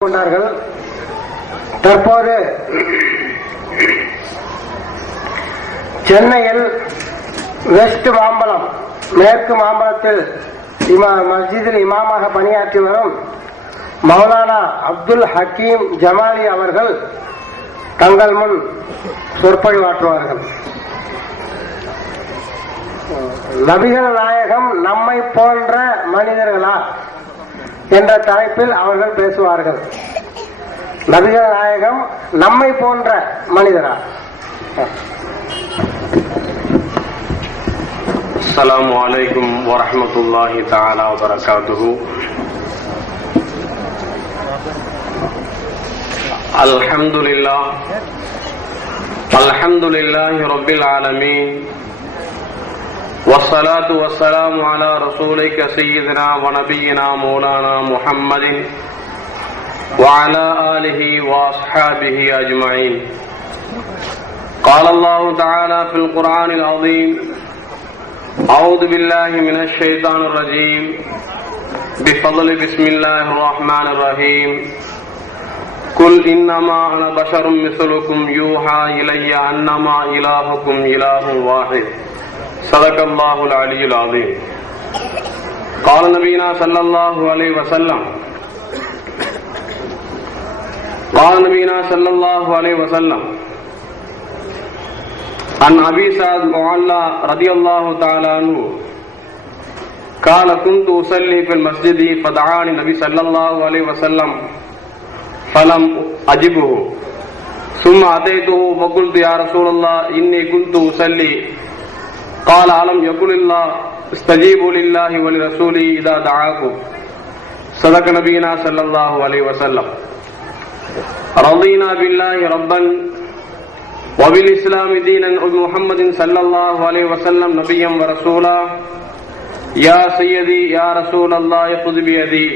கொண்டார்கள். தற்போது சென்னையில் வெஸ்ட் மாம்பலம் மேற்கு மாம்பலத்தில் மஸ்ஜிதில் இமாமாக பணியாற்றி வரும் மௌலானா அப்துல் ஹக்கீம் ஜமாலி அவர்கள் தங்கள் முன் சொற்பொழிவாற்றுவார்கள். நபிகள் நாயகம் நம்மை போன்ற மனிதர்களா என்ற தலைப்பில் அவர்கள் பேசுவார்கள். நபிகள் நாயகம் நம்மை போன்ற மனிதரா? அஸ்ஸலாமு அலைக்கும் வரஹ்மத்துல்லாஹி தஆலா வபரகாத்துஹு. அல்ஹம்துலில்லாஹி ரப்பில் ஆலமீன். والصلاة والسلام على رسولك سيدنا ونبينا مولانا محمد وعلى آله وأصحابه أجمعين. قال الله تعالى في القرآن العظيم: أعوذ بالله من الشيطان الرجيم بفضل بسم الله الرحمن الرحيم. قل إنما أنا بشر مثلكم يوحى إلي أنما إلهكم إله واحد. صدق الله العلي العظيم. قال نبينا صلى الله عليه وسلم عن أبي سعد معلى رضي الله تعالى عنه قال: كنت أصلي في المسجد فدعاني النبي صلى الله عليه وسلم فلم أجبه ثم أتيته فقلت: يا رسول الله إني كنت أصلي. قال: ألم يقل الله استجيبوا لله ولرسوله إذا دعاكم. صدق نبينا صلى الله عليه وسلم. رضينا بالله ربا وبالإسلام دينا وبمحمد صلى الله عليه وسلم نبيا ورسولا. يا سيدي يا رسول الله خذ بيدي.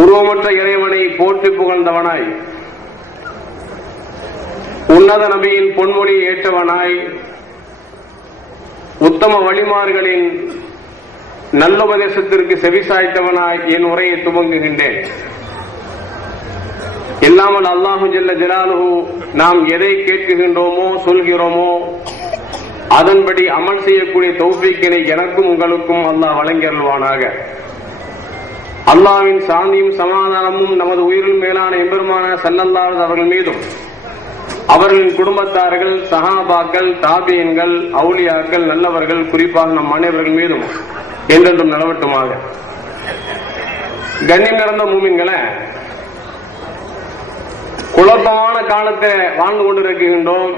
உருவமற்ற இறைவனை போற்றி புகழ்ந்தவனாய், உன்னத நபியின் பொன்மொழி ஏற்றவனாய், உத்தம வழிமார்களின் நல்லுபதேசத்திற்கு செவிசாய்த்தவனாய் என் உரையை துவங்குகின்றேன். இல்லாமல் அல்லாஹு ஜல்ல ஜலாலுஹு நாம் எதை கேட்குகின்றோமோ சொல்கிறோமோ அதன்படி அமல் செய்யக்கூடிய தௌஃபீக்கினை எனக்கும் உங்களுக்கும் அல்லாஹ் வழங்கியருள்வானாக. அல்லாஹ்வின் சாந்தியும் சமாதானமும் நமது உயிரில் மேலான எம்பெருமான ஸல்லல்லாஹு அவர்கள் மீதும், அவர்களின் குடும்பத்தார்கள், சஹாபாக்கள், தாபியன்கள், அவுலியாக்கள், நல்லவர்கள், குறிப்பாக நம் அனைவர்கள் மீதும் என்றென்றும் நிலவட்டுமாக. கண்ணியம் நிறைந்த மூமின்களே, குழப்பமான காலத்தை வாழ்ந்து கொண்டிருக்கின்றோம்.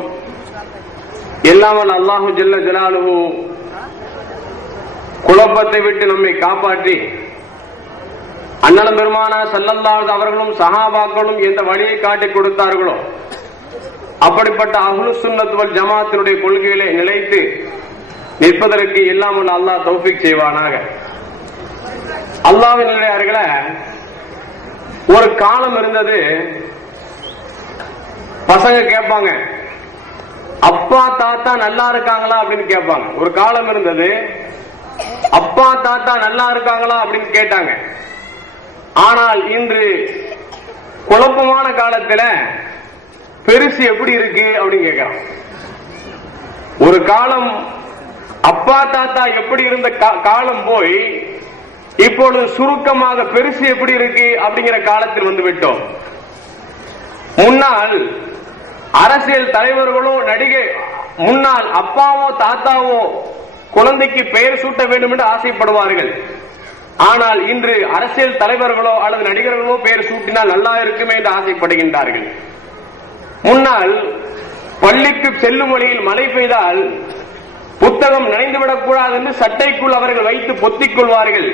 எல்லாமல் அல்லாஹு ஜல்ல ஜலாலுஹு குழப்பத்தை விட்டு நம்மை காப்பாற்றி அண்ணல் பெருமானா ஸல்லல்லாஹு அவர்களும் சஹாபாக்களும் எந்த வழியை காட்டிக் கொடுத்தார்களோ அப்படிப்பட்ட அஹ்லு சுன்னத் வல் ஜமாத்தினுடைய கொள்கைகளை நிலைத்து நிற்பதற்கு எல்லாமல் அல்லாஹ் தௌஃபீக் செய்வானாக. அல்லாஹ்வின் நிலையார்களே, ஒரு காலம் இருந்தது, பசங்க கேட்பாங்க, அப்பா தாத்தா நல்லா இருக்காங்களா அப்படின்னு கேட்பாங்க. ஒரு காலம் இருந்தது, அப்பா தாத்தா நல்லா இருக்காங்களா அப்படின்னு கேட்டாங்க. ஆனால் இன்று குழப்பமான காலத்துல பெருசு எப்படி இருக்கு அப்படின்னு கேட்கிறான். ஒரு காலம் அப்பா தாத்தா எப்படி இருந்த காலம் போய் இப்பொழுது சுருக்கமாக பெருசு எப்படி இருக்கு அப்படிங்கிற காலத்தில் வந்து விட்டோம். முன்னால் அரசியல் தலைவர்களோ நடிகை முன்னால் அப்பாவோ தாத்தாவோ குழந்தைக்கு பெயர் சூட்ட வேண்டும் என்று ஆசைப்படுவார்கள். ஆனால் இன்று அரசியல் தலைவர்களோ அல்லது நடிகர்களோ பெயர் சூட்டினால் நல்லா இருக்குமே என்று ஆசைப்படுகின்றார்கள். முன்னால் பள்ளிக்கு செல்லும் வழியில் மழை பெய்தால் புத்தகம் நனைந்துவிடக் கூடாது என்று சட்டைக்குள் அவர்கள் வைத்து பொத்திக் கொள்வார்கள்.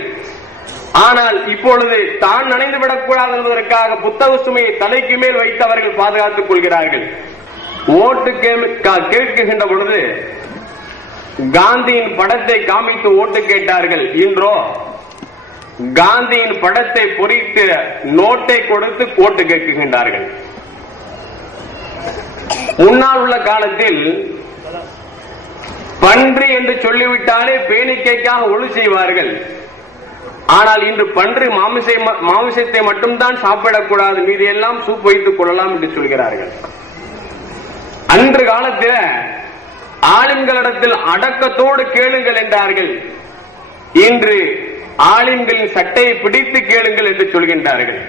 ஆனால் இப்பொழுது தான் நனைந்துவிடக் கூடாது என்பதற்காக புத்தக சுமையை தலைக்கு மேல் வைத்து அவர்கள் பாதுகாத்துக் கொள்கிறார்கள். ஓட்டு கேட்கின்ற பொழுது காந்தியின் படத்தை காமித்து ஓட்டு கேட்டார்கள். இன்றோ காந்தியின் படத்தை பொறித்து நோட்டை கொடுத்து ஓட்டு கேட்கின்றார்கள். முன்னால் உள்ள காலத்தில் பன்றி என்று சொல்லிவிட்டாலே பேணிக்கைக்காக ஒழு செய்வார்கள். ஆனால் இன்று பன்றி மாமிசத்தை மட்டும்தான் சாப்பிடக்கூடாது, மீது எல்லாம் சூப் வைத்துக் கொள்ளலாம் என்று சொல்கிறார்கள். அன்று காலத்தில் ஆலிம்களிடத்தில் அடக்கத்தோடு கேளுங்கள் என்றார்கள். இன்று ஆலிம்களின் சட்டையை பிடித்து கேளுங்கள் என்று சொல்கின்றார்கள்.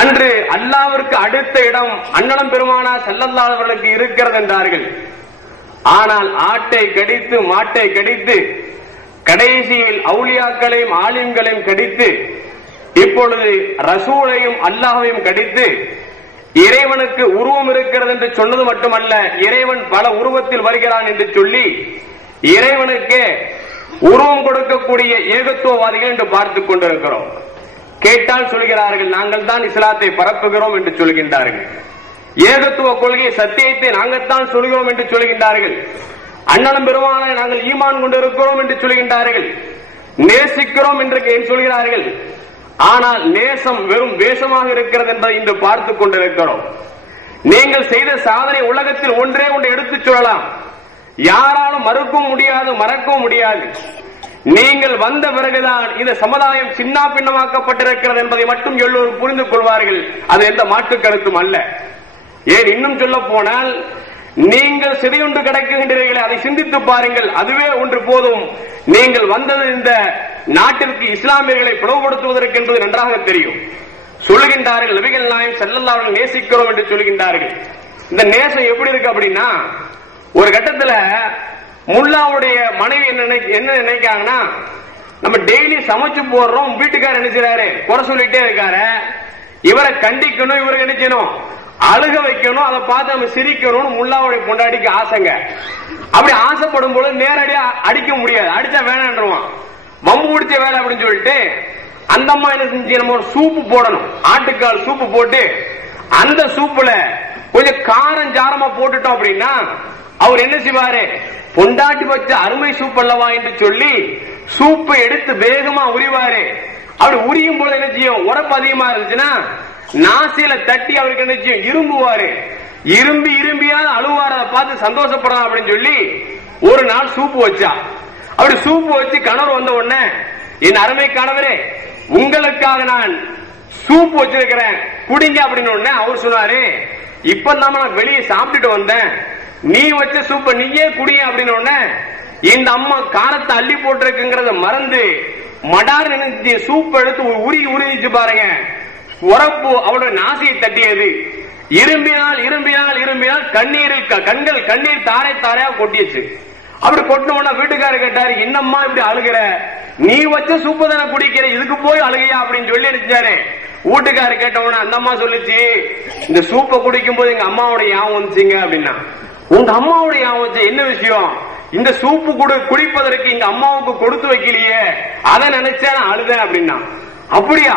அன்று அல்லாஹ்விற்கு அடுத்த இடம் அன்னலம் பெருமானா ஸல்லல்லாஹு அலைஹி வஸல்லம் இருக்கிறது என்றார்கள். ஆனால் ஆட்டை கடித்து மாட்டை கடித்து கடைசியில் அவுலியாக்களையும் ஆலிம்களையும் கடித்து இப்பொழுது ரசூலையும் அல்லாஹ்வையும் கடித்து இறைவனுக்கு உருவம் இருக்கிறது என்று சொன்னது மட்டுமல்ல, இறைவன் பல உருவத்தில் வருகிறான் என்று சொல்லி இறைவனுக்கு உருவம் கொடுக்கக்கூடிய ஏகத்துவவாதிகள் என்று பார்த்துக் கொண்டிருக்கிறோம். கேட்டால் சொல்கிறார்கள், நாங்கள் தான் இஸ்லாத்தை பரப்புகிறோம் என்று சொல்கின்றார்கள். ஏகத்துவ கொள்கை சத்தியத்தை நாங்கள் தான் சொல்கிறோம் என்று சொல்கின்றார்கள். அண்ணலும் பெருமானை நாங்கள் ஈமான் கொண்டிருக்கிறோம் என்று சொல்கின்றார்கள். நேசிக்கிறோம் என்று சொல்கிறார்கள். ஆனால் நேசம் வெறும் வேஷமாக இருக்கிறது என்பதை இன்று பார்த்துக் கொண்டிருக்கிறோம். நீங்கள் செய்த சாதனை உலகத்தில் ஒன்றே ஒன்று எடுத்துச் சொல்லலாம், யாராலும் மறுக்கவும் முடியாது, மறக்கவும் முடியாது. நீங்கள் வந்த பிறகுதான் இந்த சமுதாயம் சின்ன பின்னமாக்கப்பட்டிருக்கிறது என்பதை மட்டும் எல்லோரும் புரிந்து கொள்வார்கள். அது எந்த மாற்று கருத்தும் அல்ல. ஏன் இன்னும் சொல்ல போனால், நீங்கள் சிறையுண்டு கிடக்குகின்றீர்களே, அதை சிந்தித்து பாருங்கள். அதுவே ஒன்று போதும். நீங்கள் வந்தது இந்த நாட்டிற்கு இஸ்லாமியர்களை பிளவுபடுத்துவதற்கு என்பது நன்றாக தெரியும். சொல்லுகின்றார்கள், நபிகள் நாயகம் ஸல்லல்லாஹு அலைஹி வஸல்லம் நேசிக்கிறோம் என்று சொல்கின்றார்கள். இந்த நேசம் எப்படி இருக்கு அப்படின்னா, ஒரு கட்டத்துல முல்லாவுடைய மனைவி என்ன நினைக்காங்கன்னா, நம்ம டெய்லி சமைச்சு போடுறோம், வீட்டுக்காரர் நினைச்சாரு குறை சொல்லிட்டே இருக்காரு, இவரை கண்டிக்கணும், இவரை நினைக்கணும், அழுக வைக்கணும், அதை பார்த்து நம்ம சிரிக்கணும். முல்லாவுடைய பொண்டாட்டிக்கு ஆசைங்க. அப்படி ஆசைப்படும் போது நேரடியா அடிக்க முடியாது, அடிச்சா வேணான்றுவான், வம்பு பிடிச்ச வேலை அப்படின்னு சொல்லிட்டு அந்த அம்மா என்ன செஞ்சு, நம்ம ஒரு சூப்பு போடணும், ஆட்டுக்கால் சூப்பு போட்டு அந்த சூப்புல கொஞ்சம் காரம் ஜாரமா போட்டுட்டோம் அப்படின்னா அவர் என்ன செய்வாரு, பொண்டாட்டி வச்ச அருமை சூப் அல்லவா என்று சொல்லி சூப்பை எடுத்து வேகமா உரிவாரு. அப்படி உரியும் போது என்ன செய்யும், உரப்பு அதிகமா இருந்துச்சுன்னா நாசில தட்டி அவருக்கு என்ன செய்யும், இரும்புவாரு. இரும்பியாவது அழுவார, அதை பார்த்து சந்தோஷப்படலாம் அப்படின்னு சொல்லி ஒரு நாள் சூப்பு வச்சா. அப்படி சூப்பு வச்சு கணவர் வந்த உடனே, என் அருமை கணவரே, உங்களுக்காக நான் சூப் வச்சிருக்கிறேன், குடிங்க அப்படின்னு உடனே அவர் சொன்னாரு, இப்பதான் நான் வெளியே சாப்பிட்டுட்டு வந்தேன், நீ வச்ச சூப்ப நீயே குடிங்க அப்படின்னு உடனே இந்த அம்மா காரத்தை அள்ளி போட்டிருக்குங்கிறத மறந்து மடார் நினைச்சு சூப் எடுத்து உருவிச்சு பாருங்க, உரப்பு அவருடைய நாசியை தட்டியது. இரும்பினால் கண்கள் கண்ணீர் தாரை தாரையா கொட்டியச்சு. அப்படி கொட்டின வீட்டுக்காரர் கேட்டாரு, என்னம்மா இப்படி அழுகிற, நீ வச்ச சூப்பு தானே குடிக்கிற, இதுக்கு போய் அழுகையா அப்படின்னு சொல்லி நினைச்சாரு. வீட்டுக்காரர் கேட்டவன அந்த அம்மா சொல்லிச்சு, இந்த சூப்பை குடிக்கும் போது எங்க அம்மாவோட ஞாபகம் வந்துச்சுங்க அப்படின்னா. உங்க அம்மாவோட ஞாபகம் வச்ச என்ன விஷயம், இந்த சூப்பு குடிப்பதற்கு எங்க அம்மாவுக்கு கொடுத்து வைக்கலையே, அதை நினைச்சா நான் அழுதேன் அப்படின்னா. அப்படியா,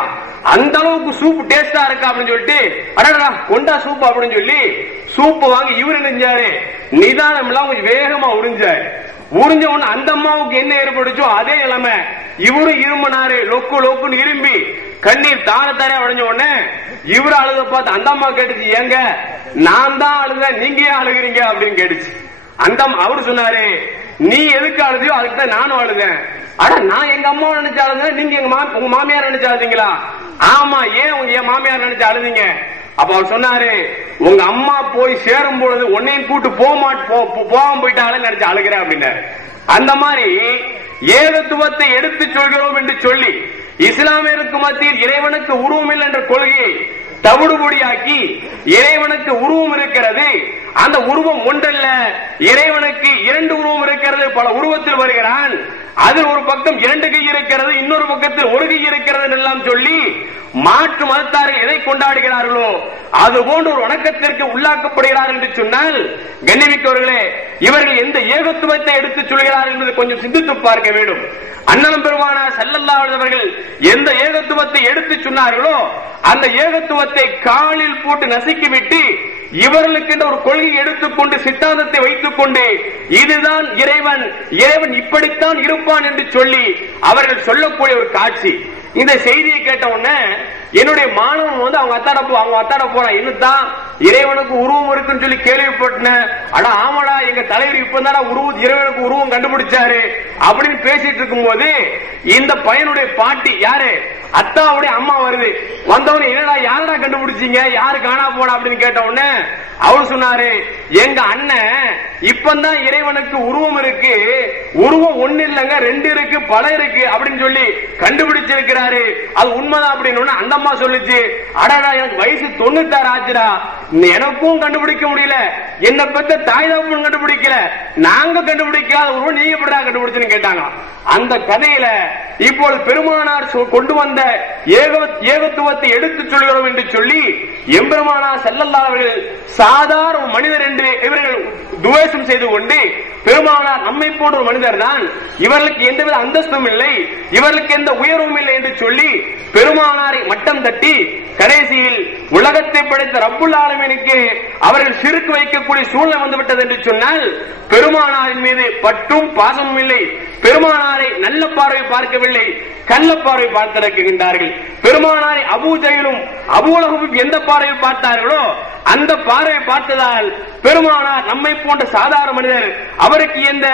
அந்த அளவுக்கு சூப் டேஸ்டா இருக்கா அப்படின்னு சொல்லிட்டு, அடடா கொண்டா சூப் அப்படின்னு சொல்லி சூப்பு வாங்கி இவரு நினைஞ்சாரு, நிதானம் எல்லாம் கொஞ்சம் வேகமா உறிஞ்சாரு. உறிஞ்ச உடனே அந்த அம்மாவுக்கு என்ன ஏற்படுச்சோ அதே நிலைமை, இவரும் இருமனாரு, லொக்குன்னு இரும்பி கண்ணீர் தார உடைஞ்ச உடனே இவரு அழுத பார்த்து அந்த அம்மா கேட்டுச்சு, ஏங்க நான் தான் அழுத, நீங்க ஏன் அழுகிறீங்க அப்படின்னு கேட்டுச்சு. அந்த அவரு சொன்னாரு, நீ எதுக்கு அழுதியோ அதுக்கு தான் நானும் அழுதேன். அட நான் எங்க அம்மாவை நினைச்சு அழுதேன், நீங்க உங்க மாமியார் நினைச்சு அழுதீங்களா? ஆமா, ஏன் உங்க என் மாமியார் நினைச்சு அழுதீங்க? அப்ப அவர் சொன்னாரு, உங்க அம்மா போய் சேரும் பொழுது உன்னையும் கூட்டு போகாம போயிட்டாலும் நினைச்சு அழுகிறேன் அப்படின்னாரு. அந்த மாதிரி ஏகத்துவத்தை எடுத்து சொல்கிறோம் என்று சொல்லி இஸ்லாமியருக்கு மத்தியில் இறைவனுக்கு உருவம் இல்லை என்ற கொள்கையை தவிடுபொடியாக்கி, இறைவனுக்கு உருவம் இருக்கிறது, அந்த உருவம் ஒன்றல்ல, இறைவனுக்கு இரண்டு உருவம் இருக்கிறது, பல உருவத்தில் வருகிறான், அதில் ஒரு பக்கம் இரண்டு கை இருக்கிறது, இன்னொரு பக்கத்தில் ஒரு கை இருக்கிறது எல்லாம் சொல்லி மாற்று மதத்தார்கள் எதை கொண்டாடுகிறார்களோ அது போன்ற ஒரு வணக்கத்திற்கு உள்ளாக்கப்படுகிறார்கள் என்று சொன்னால், கண்ணியமிக்கவர்களே, இவர்கள் எந்த ஏகத்துவத்தை எடுத்துச் சொல்கிறார்கள் என்பதை கொஞ்சம் சிந்தித்து பார்க்க வேண்டும். அண்ணலம் பெருமானார் ஸல்லல்லாஹு அலைஹி அவர்கள் எந்த ஏகத்துவத்தை எடுத்துச் சொன்னார்களோ அந்த ஏகத்துவத்தை காலில் போட்டு நசுக்கிவிட்டு இவர்களுக்கு ஒரு கொள்கையை எடுத்துக்கொண்டு சித்தாந்தத்தை வைத்துக் கொண்டு இதுதான் இறைவன், இறைவன் இப்படித்தான் இருப்பான் என்று சொல்லி அவர்கள் சொல்லக்கூடிய ஒரு காட்சி. இந்த செய்தியை கேட்ட உடனே என்னுடைய மாணவன் அவங்க அத்தாட போறான், என்னதான் இறைவனுக்கு உருவம் இருக்குன்னு சொல்லி கேள்விப்பட்டேன். அடா ஆமாடா, எங்க தலைவர் இப்பதான் இறைவனுக்கு உருவம் கண்டுபிடிச்சாரு அப்படின்னு பேசிட்டு இருக்கும் போது இந்த பையனுடைய பாட்டி யாரு, அத்தாவுடைய அம்மா வருது. வந்தவனே என்னடா யாரடா கண்டுபிடிச்சீங்க, யாரு காணா போனா அப்படின்னு கேட்ட உடனே அவர் சொன்னாரு, எங்க அண்ணன் இப்பதான் இறைவனுக்கு உருவம் இருக்கு, உருவம் ஒண்ணு இல்லங்க ரெண்டு இருக்கு பல இருக்கு அப்படின்னு சொல்லி கண்டுபிடிச்சிருக்கிறாரு, அது உண்மைதான் அப்படின்னு. அந்த அம்மா சொல்லுச்சு, அடடா எனக்கு வயசு 96 ஆச்சுடா, எனக்கும் கண்டுபிடிக்க முடியல, என்ன பெத்த தாய் தகப்பன் கண்டுபிடிக்கல, நாங்க கண்டுபிடிக்காத உருவம் நீங்க எப்படிடா கண்டுபிடிச்சுன்னு கேட்டாங்க. அந்த கதையில இப்போது பெருமானார் கொண்டு வந்த ஏகத்துவத்தை எடுத்துச் சொல்கிறோம் என்று சொல்லி எம்பெருமானார் ஸல்லல்லாஹு அலைஹி வஸல்லம் சாதாரண மனிதர் என்று இவர்கள் துவேஷம் செய்து கொண்டு, பெருமானார் நம்மை போன்ற ஒரு மனிதர் தான், இவர்களுக்கு எந்தவித அந்தஸ்தும் இல்லை, இவர்களுக்கு எந்த உயர்வும் இல்லை என்று சொல்லி பெருமானாரை மட்டம் தட்டி கடைசியில் உலகத்தை படைத்த ரப்புல் ஆலமீனுக்கு அவர்கள் சிறுக்கு வைக்கக்கூடிய சூழ்நிலை வந்துவிட்டது என்று சொன்னால், பெருமானாரின் மீது பற்றும் பாசமும் இல்லை, பெருமானாரை நல்ல பார்வை பார்க்கவில்லை, கள்ள பார்வை பார்த்திருக்கின்றார்கள். பெருமானாரை அபூ ஜஹலும் அபூ லஹபும் எந்த பார்வை பார்த்தார்களோ அந்த பார்வை பார்த்ததால் பெருமானார் நம்மை போன்ற சாதாரண மனிதர், அவருக்கு எந்த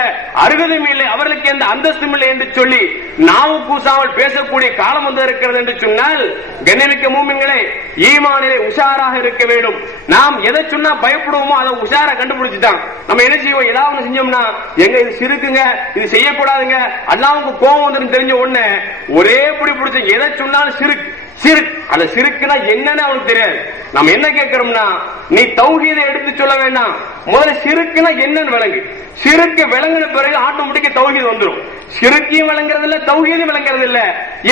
அருகதையும் இல்லை, அவர்களுக்கு எந்த அந்தஸ்தும் இல்லை என்று சொல்லி நாவு கூசாமல் பேசக்கூடிய காலம் வந்து இருக்கிறது என்று சொன்னால், கண்ணியமிக்க மூமின்களே, ஈமானிலே உஷாராக இருக்க வேண்டும். நாம் எதை சொன்னா பயப்படுவோமோ அதை உஷாரா கண்டுபிடிச்சுட்டான். நம்ம என்ன செய்வோம், ஏதாவது செஞ்சோம்னா எங்க இது சிறுக்குங்க, இது செய்யக்கூடாதுங்க, அல்லாஹ்வுக்கு கோபம் வந்து தெரிஞ்ச உடனே ஒரே புடி பிடிச்ச எதை சொன்னாலும் சிறுக். அந்த சிறுக்குனா என்னன்னு அவனுக்கு தெரியாது. நம்ம என்ன கேட்கிறோம்னா, நீ தௌஹீதை எடுத்து சொல்ல வேண்டாம், முதல்ல சிறுக்குனா என்னன்னு விளங்கு. சிறுக்கு விளங்கின பிறகு ஆட்டோமேட்டிக்கா தௌஹீத் வந்துடும். சிறுக்கையும் விளங்குறது இல்ல, தௌஹீதும் விளங்குறது இல்ல.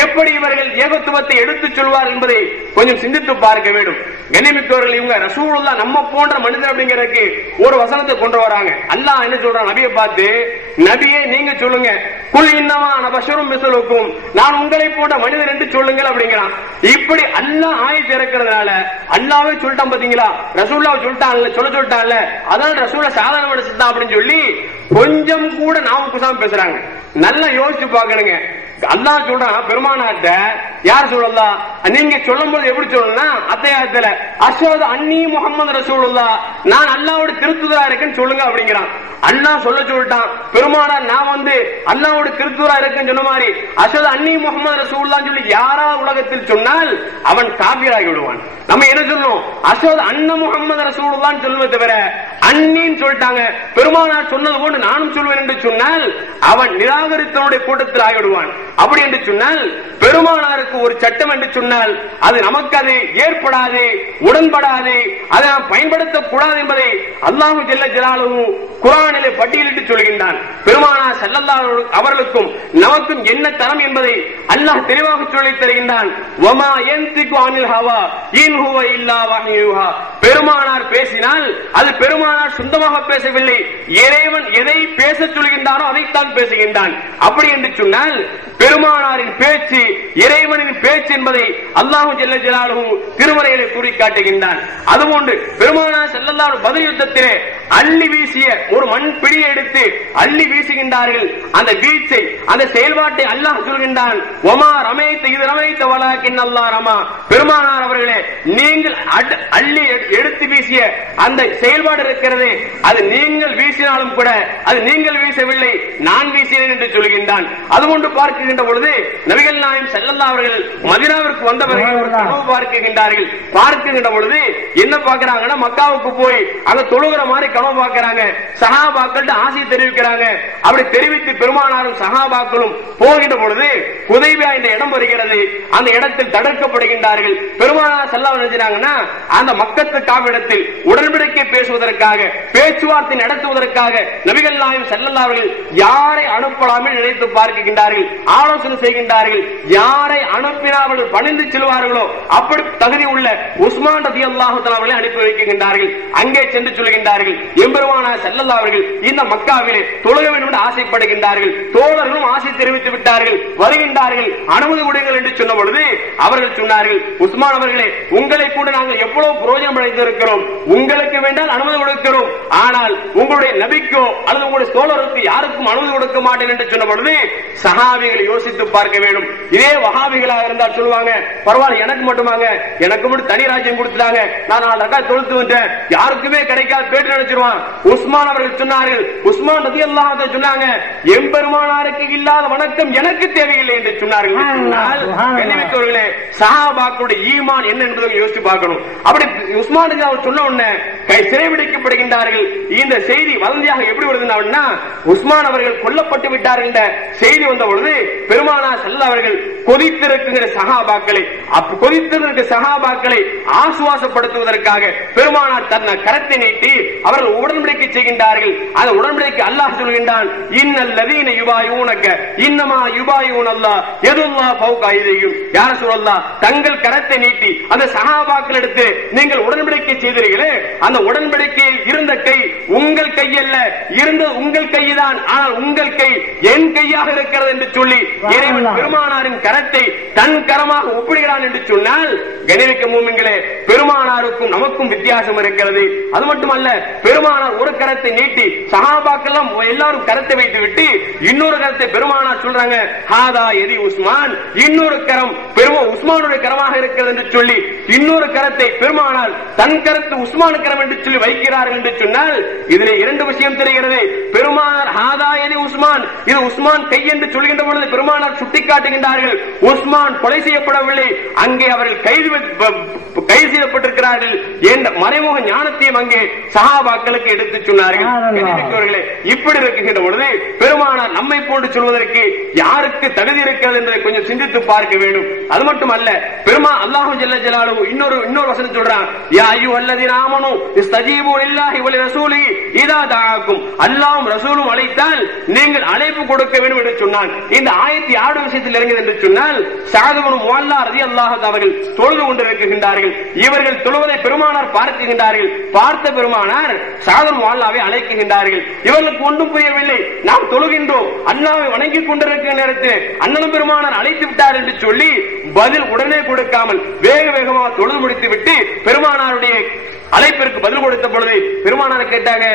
எப்படி இவர்கள் ஏகத்துவத்தை எடுத்து சொல்வார் என்பதை கொஞ்சம் சிந்தித்து பார்க்க வேண்டும். கண்ணியமிக்கவர்கள், இவங்க ரசூலுல்லாஹ் நம்ம போன்ற மனிதர் அப்படிங்கிறதுக்கு ஒரு வசனத்தை கொண்டு வராங்க. அல்லாஹ் என்ன சொல்றான் நபியை பார்த்து, நபியே நீங்க சொல்லுங்க, குல் இன்னமா அன பஷரும் மிஸ்லுக்கும், நான் உங்களை போன்ற மனிதர் என்று சொல்லுங்கள் அப்படிங்கிறான். இப்படி அல்லாஹ் ஆயத்து இறக்கிறதுனால அல்லாஹ்வே சொல்லிட்டான் பாத்தீங்களா, ரசூலுல்லாஹ் சொல்லிட்டான்ல, அதான் ரசூலுல்லாஹ் சாதாரண மனுஷன் தான் அப்படின்னு சொல்லி கொஞ்சம் கூட நாம குசாம பேசுறாங்க. நல்லா யோசிச்சு பாக்கணுங்க. அல்லாஹ் சொல்றான் பெருமானார்ட்ட, யார் சொல்லலாம், நீங்க சொல்லும் போது எப்படி சொல்லணும்னா அத்தியாயத்துல அஷ்ஹது அன்னி முஹம்மது ரசூலுல்லாஹ், நான் அல்லாஹ்வோட திருத்துதரா இருக்கேன்னு சொல்லுங்க அப்படிங்கிறான். அல்லாஹ் சொல்லிட்டான், பெருமானார் நான் வந்து அல்லாஹ்வோட திருத்துதரா இருக்கேன்னு சொன்ன மாதிரி அஷ்ஹது அன்னி முஹம்மது ரசூலுல்லாஹ்னு சொல்லி யாராவது உலகத்தில் சொன்னால் அவன் காபிராகி விடுவான். நம்ம என்ன சொல்லணும், அஷ்ஹது அன்ன முஹம்மது ரசூலுல்லாஹ்னு சொல்லுவதை தவிர அன்னின்னு சொல்லிட்டாங்க, பெருமானார் சொன்னது போன்று நானும் சொல்வேன் என்று சொன்னால் அவன் நிராகரித்தனுடைய கூட்டத்தில் ஆகிவிடுவான். அப்படி என்று சொன்னால் பெருமானாருக்கு ஒரு சட்டம் என்று சொன்னால் அது நமக்கு அது ஏற்படாது, உடன்படாது, அதை நாம் பயன்படுத்தக் கூடாது என்பதை அல்லாஹு ஜல்ல ஜலாலுஹு குர்ஆனிலே பட்டியலிட்டு சொல்கின்றான். பெருமானார் ஸல்லல்லாஹு அவர்களுக்கும் நமக்கும் என்ன தரம் என்பதை அல்லாஹ் தெளிவாக சொல்லித் தருகின்றான். வமா யன்திகு அனில் ஹவா இன் ஹுவ இல்லா வஹ்யுஹா, பெருமானார் பேசினால் அது பெருமானார் சொந்தமாக பேசவில்லை, இறைவன் எதை பேச சொல்கின்றானோ அதைத்தான் பேசுகின்றான். அப்படி என்று சொன்னால் பெருமானாரின் பேச்சு இறைவனின் பேச்சு என்பதை அல்லாஹு ஜல்ல ஜலாலுஹு திருமறையிலே கூறி காட்டுகின்றான். அதுபோன்று பெருமானார் ஸல்லல்லாஹு அலைஹி பத்ர் யுத்தத்திலே அள்ளி வீசிய ஒரு மண் பிடியை எடுத்து அள்ளி வீசுகின்றார்கள். அந்த வீச்சை அந்த செயல்பாட்டை அல்லாஹ் சொல்கின்றான், வமா ரமைத இது ரமைத வலாக்கின் அல்லாஹ் ரமா, பெருமானார் அவர்களே நீங்கள் அள்ளி எடுத்து வீசிய அந்த செயல்பாடு இருக்கிறது, அது நீங்கள் வீசினாலும் கூட அது நீங்கள் வீசவில்லை, நான் வீசினேன் என்று சொல்கின்றான். அதுபோன்று பார்க்கின்ற பொழுது நபிகள் நாயகம் ஸல்லல்லாஹு அலைஹி வஸல்லம் மதீனாவிற்கு வந்தவர்கள் ஒரு கனவு பார்க்கின்றார்கள். பார்க்கின்ற பொழுது என்ன பார்க்கறாங்கன்னா, மக்காவுக்கு போய் அங்க தொழுகிற மாதிரி கனவு பார்க்கறாங்க. சஹாபாக்கள் ஆசை தெரிவிக்கிறாங்க. அப்படி தெரிவித்து பெருமானாரும் சஹாபாக்களும் போகின்ற பொழுது ஹுதைபியா என்ற இடம் வருகிறது. அந்த இடத்தில் தடுக்கப்படுகின்றார்கள். பெருமானார் ஸல்லல்லாஹு அலைஹி வஸல்லம் அந்த மக்கத்து காவிடத்தில் உடன்படிக்கை பேசுவதற்காக, பேச்சுவார்த்தை நடத்துவதற்காக நபிகள் நாயகம் ஸல்லல்லாஹு அலைஹி வஸல்லம் யாரை அனுப்பலாமல் நினைத்து பார்க்கின்றார்கள், ஆலோசனை செய்கின்றார்கள். யாரை அனுப்பினால் அவர்கள் பணிந்து செல்வார்களோ அப்படி தகுதி உள்ள உஸ்மான் ரலியல்லாஹு தஆலா அவர்களை அனுப்பி வைக்கின்றார்கள். அங்கே சென்று சொல்கின்றார்கள், எம்பெருமானார் ஸல்லல்லாஹு அலைஹி வஸல்லம் இந்த மக்காவிலே தொழுக வேண்டும் என்று ஆசைப்படுகின்றார்கள். தோழர்களும் ஆசை தெரிவித்து விட்டார்கள், வருகின்றார்கள், அனுமதி கொடுங்கள் என்று சொன்ன பொழுது அவர்கள் சொன்னார்கள், உஸ்மான் அவர்களே, உங்களை கூட நாங்கள் எவ்வளவு பிரயோஜனம் அடைந்திருக்கிறோம், உங்களுக்கு வேண்டால் அனுமதி கொடுக்கிறோம், ஆனால் உங்களுடைய நபிக்கோ அல்லது உங்களுடைய தோழருக்கு யாருக்கும் அனுமதி கொடுக்க மாட்டேன் என்று சொன்ன பொழுது சஹாபிகளை யோசித்து பார்க்க வேண்டும். இதே வஹாபிகளாக இருந்தால் சொல்லுவாங்க, பரவாயில்ல எனக்கு மட்டுமாங்க, எனக்கு மட்டும் தனி ராஜ்யம் கொடுத்துட்டாங்க, நான் 4 ரக்காத் தொழுது வந்தேன், யாருக்குமே கிடைக்காது பேட்டு நினைச்சிருவான். உஸ்மான் அவர்கள் சொன்னார்கள், உஸ்மான் ரலியல்லாஹு அன்ஹு சொன்னாங்க, எம்பெருமானாருக்கு இல்லாத வணக்கம் எனக்கு தேவையில்லை என்று சொன்னார்கள். கண்ணியமிக்கவர்களே, சஹாபாக்களுடைய ஈமான் என்ன என்பதை யோசித்து பார்க்கணும். அப்படி உஸ்மான் அவர் சொன்ன உடனே சிறைபிடிக்கப்படுகின்றார்கள். இந்த செய்தி வதந்தியாக எப்படி வருதுன்னா, உஸ்மான் அவர்கள் கொல்லப்பட்டு விட்டார்கள் என்ற செய்தி வந்த பொழுது பெருமானார் ஸல்லல்லாஹு அலைஹி வஸல்லம் கொதித்திருக்கிற சஹாபாக்களை ஆசுவாசப்படுத்துவதற்காக பெருமானார் தன் கரத்தை நீட்டி அவர்கள் உடன்படிக்கை செய்கின்றார்கள். அந்த உடன்படிக்கை அல்லாஹ் சொல்கின்றான், இன்னல் லதீன யுபாயூனக இன்னமா யுபாயூன அல்லாஹ் யதுல்லாஹ் ஃபௌக ஐதிஹிம். யா ரசூலல்லாஹ், தங்கள் கரத்தை நீட்டி அந்த சஹாபாக்களிடத்து நீங்கள் உடன்படிக்கை செய்தீர்களே, அந்த உடன்படிக்கையில் இருந்த கை உங்கள் கை அல்ல, இருந்தது உங்கள் கைதான், ஆனால் உங்கள் கை என் கையாக இருக்கிறது என்று சொல்லி இறைவன் பெருமானாரின் கரத்தை தன் கரமாக ஒப்பிடுகிறான் என்று சொன்னால், கணிவிக்க மூமின்களே, பெருமானாருக்கும் நமக்கும் வித்தியாசம் இருக்கிறது. அது மட்டுமல்ல, பெருமானார் ஒரு கரத்தை நீட்டி சஹாபாக்கள் எல்லாரும் கரத்தை வைத்து விட்டு இன்னொரு கரத்தை பெருமானார் சொல்றாங்க, ஹாதா எதி உஸ்மான், இன்னொரு கரம் உஸ்மானுடைய கரமாக இருக்கிறது என்று சொல்லி இன்னொரு கரத்தை பெருமானார் தன் கரத்து உஸ்மான் கரம் என்று சொல்லி வைக்கிறார்கள் என்று சொன்னால், இதிலே 2 விஷயம் தெரிகிறது. பெருமானார் ஹாதா எதி உஸ்மான், இது உஸ்மான் கை என்று சொல்கின்ற பொழுது பெருமானார் சுட்டிக்காட்டுகின்றார்கள், உஸ்மான் கொலை செய்யப்படவில்லை, அங்கே அவர்கள் கைது செய்யப்பட்டிருக்கிறார்கள் என்ற மறைமுக ஞானத்தையும் அங்கே சஹாபாக்களுக்கு எடுத்து சொன்னார்கள். இப்படி இருக்கின்ற பொழுது பெருமானார் நம்மை போன்று சொல்வதற்கு யாருக்கு தகுதி இருக்கிறது என்பதை கொஞ்சம் சிந்தித்து பார்க்க வேண்டும். அது மட்டுமல்ல, அல்லாஹ் ஜல்ல ஜலாலுஹு இன்னொரு வசனம் சொல்றான், யா அய்யுஹல்லதீன ஆமனூ இஸ்தஜீபு லில்லாஹி வ லிரசூலிஹி இதா தஆக்கும். அல்லாஹ்வும் ரசூலும் அழைத்தால் நீங்கள் அழைப்பு கொடுக்க வேண்டும் என்று சொன்னான். இந்த ஆயத்து யாருடைய விஷயத்தில் இறங்கியது என்று சொன்னால், ஸஅத் இப்னு முஅல்லா ரலியல்லாஹு அன்ஹு அவர்கள் தொழுது கொண்டிருக்கின்றார்கள். இவர்கள் தொழுவதை பெருமானார் பார்க்கின்றார்கள். பார்த்த பெருமானார் ஸஅத் இப்னு முஅல்லாவை அழைக்கின்றார்கள். இவர்களுக்கு ஒன்றும் புரியவில்லை, நாம் தொழுகின்றோம், அல்லாஹ்வை வணங்கிக் கொண்டிருக்கிற நேரத்தில் அண்ணனும் பெருமானார் அழைத்து விட்டார் என்று சொல்லி பதில் உடனே கொடுக்காமல் வேக வேகமாக தொழுது முடித்து விட்டு பெருமானாருடைய அழைப்பிற்கு பதில் கொடுத்த பொழுது பெருமானார் கேட்டாங்க,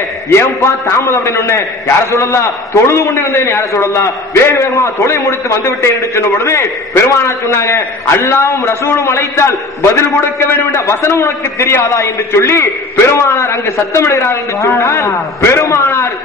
ஏன்பா தாமதம் அப்படின்னு. யார சொல்லலாம், தொழுது கொண்டிருந்தேன், யார சொல்லலாம், வேக வேகமா தொலை முடித்து வந்து விட்டேன் என்று சொன்ன பொழுது பெருமானார் சொன்னாங்க, அல்லாஹ்வும் ரசூலும் அழைத்தால் பதில் கொடுக்க வேண்டும் என்ற வசனம் உனக்கு தெரியாதா என்று சொல்லி பெருமானார் அங்கு சத்தமிடுகிறார் என்று சொன்னால், பெருமானார்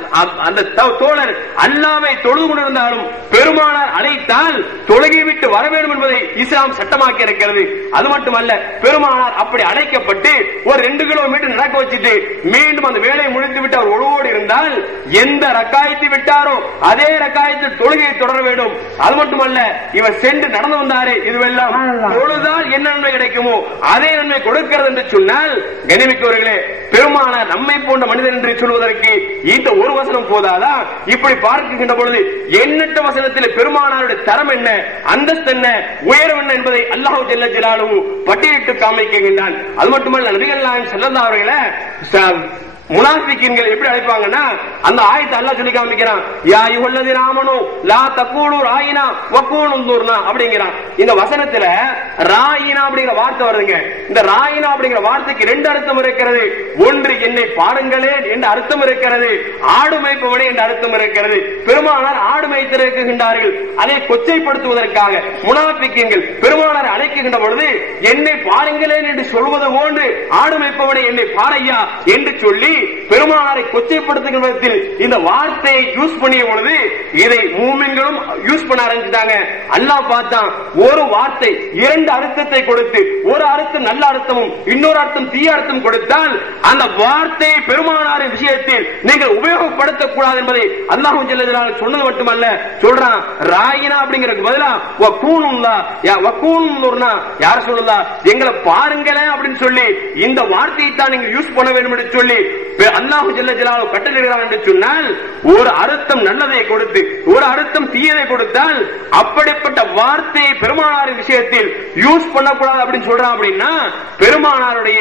அந்த தோழர் அல்லாஹ்வை தொழுது கொண்டிருந்தாலும் பெருமானார் அழைத்தால் தொழுகை விட்டு வர வேண்டும் என்பதை இஸ்லாம் சட்டமாக்கி இருக்கிறது. அது மட்டுமல்ல, பெருமானார் அப்படி அழைக்கப்பட்டு ஒரு 2 கிலோமீட்டர் நடக்க வச்சுட்டு மீண்டும் அந்த வேலையை முடித்து விட்டு அவர் ஒழுவோடு இருந்தால் எந்த ரக்காயத்தை விட்டாரோ அதே ரக்காயத்தில் தொழுகையை தொடர வேண்டும். அது மட்டுமல்ல, இவர் சென்று நடந்து வந்தாரே, இதுவெல்லாம் தொழுதால் என்ன நன்மை கிடைக்குமோ அதே நன்மை கொடுக்கிறது என்று சொன்னால், கண்ணியமிக்கவர்களே, பெருமானார் நம்மை போன்ற மனிதன் என்று சொல்வதற்கு இந்த ஒரு வசனம் போதாதா? இப்படி பார்க்கின்ற பொழுது எண்ணற்ற வசனத்தில் பெருமானாருடைய தரம் என்ன, அந்தஸ்து என்ன, உயரம் என்ன என்பதை அல்லாஹ் ஜல்ல ஜலாலுஹு பட்டியலிட்டு காமிக்கின்றான். அது மட்டுமல்ல, நபிகள் நாயகம் ஸல்லல்லாஹு அலைஹி வஸல்லம் முனாஃபிகீன்கள் எப்படி அழைப்பாங்கன்னா, அந்த ஆயத்தை அல்லாஹ் சொல்லி காமிக்கிறான், யா அய்யுஹல்லதீன ஆமனூ லா தகூலு ராயினா வகூலு உன்துர்னா அப்படிங்கறான். இந்த வசனத்துல ராயினா அப்படிங்கிற வார்த்தை வருதுங்க. இந்த ராயினா அப்படிங்கிற வார்த்தைக்கு 2 அர்த்தம் இருக்கிறது. ஒன்று, என்னை பாருங்களே என்ற அர்த்தம் இருக்கிறது, ஆடு மேய்ப்பவனே என்ற அர்த்தம் இருக்கிறது. பெருமானார் ஆடு மேய்த்திருக்கின்றார்கள். அதை கொச்சைப்படுத்துவதற்காக முனாஃபிகீன்கள் பெருமானார் அழைக்கின்ற பொழுது என்னை பாருங்களே என்று சொல்வது போன்று ஆடு மேய்ப்பவனே என்னை பாரையா என்று சொல்லி பெருமானாரை கொச்சைப்படுத்துகிற விதத்தில் இந்த வார்த்தையை யூஸ் பண்ணிய பொழுது இதை மூமின்களும் யூஸ் பண்ண ஆரம்பிச்சிட்டாங்க. அல்லாஹ் பார்த்தான், ஒரு வார்த்தை 2 அர்த்தத்தை கொடுத்து ஒரு அர்த்தம் நல்ல அர்த்தமும் இன்னொரு அர்த்தம் தீய அர்த்தம் கொடுத்தால் அந்த வார்த்தையை பெருமானாரின் விஷயத்தில் நீங்கள் உபயோகப்படுத்தக் கூடாது என்பதை அல்லாஹ் ஜல்ல ஜலாலுஹு சொன்னது மட்டுமல்ல, சொல்றான் ராயினா அப்படிங்கிறதுக்கு பதிலா வகூனுல்லா வகூனுன்னா யார் சொல்லலாம், எங்களை பாருங்களே அப்படின்னு சொல்லி இந்த வார்த்தையை தான் நீங்க யூஸ் பண்ண வேண்டும் என்று சொல்லி அல்லாஹ் ஜல்ல ஜலாலுஹு கட்டளையிடுகிறார் என்று சொன்னால் ஒரு அர்த்தம் நல்லதை கொடுத்து ஒரு அர்த்தம் தீயதை கொடுத்தால் அப்படிப்பட்ட வார்த்தையை பெருமானாரின் விஷயத்தில் யூஸ் பண்ணக்கூடாது அப்படின்னு சொல்றான். அப்படின்னா பெருமானாருடைய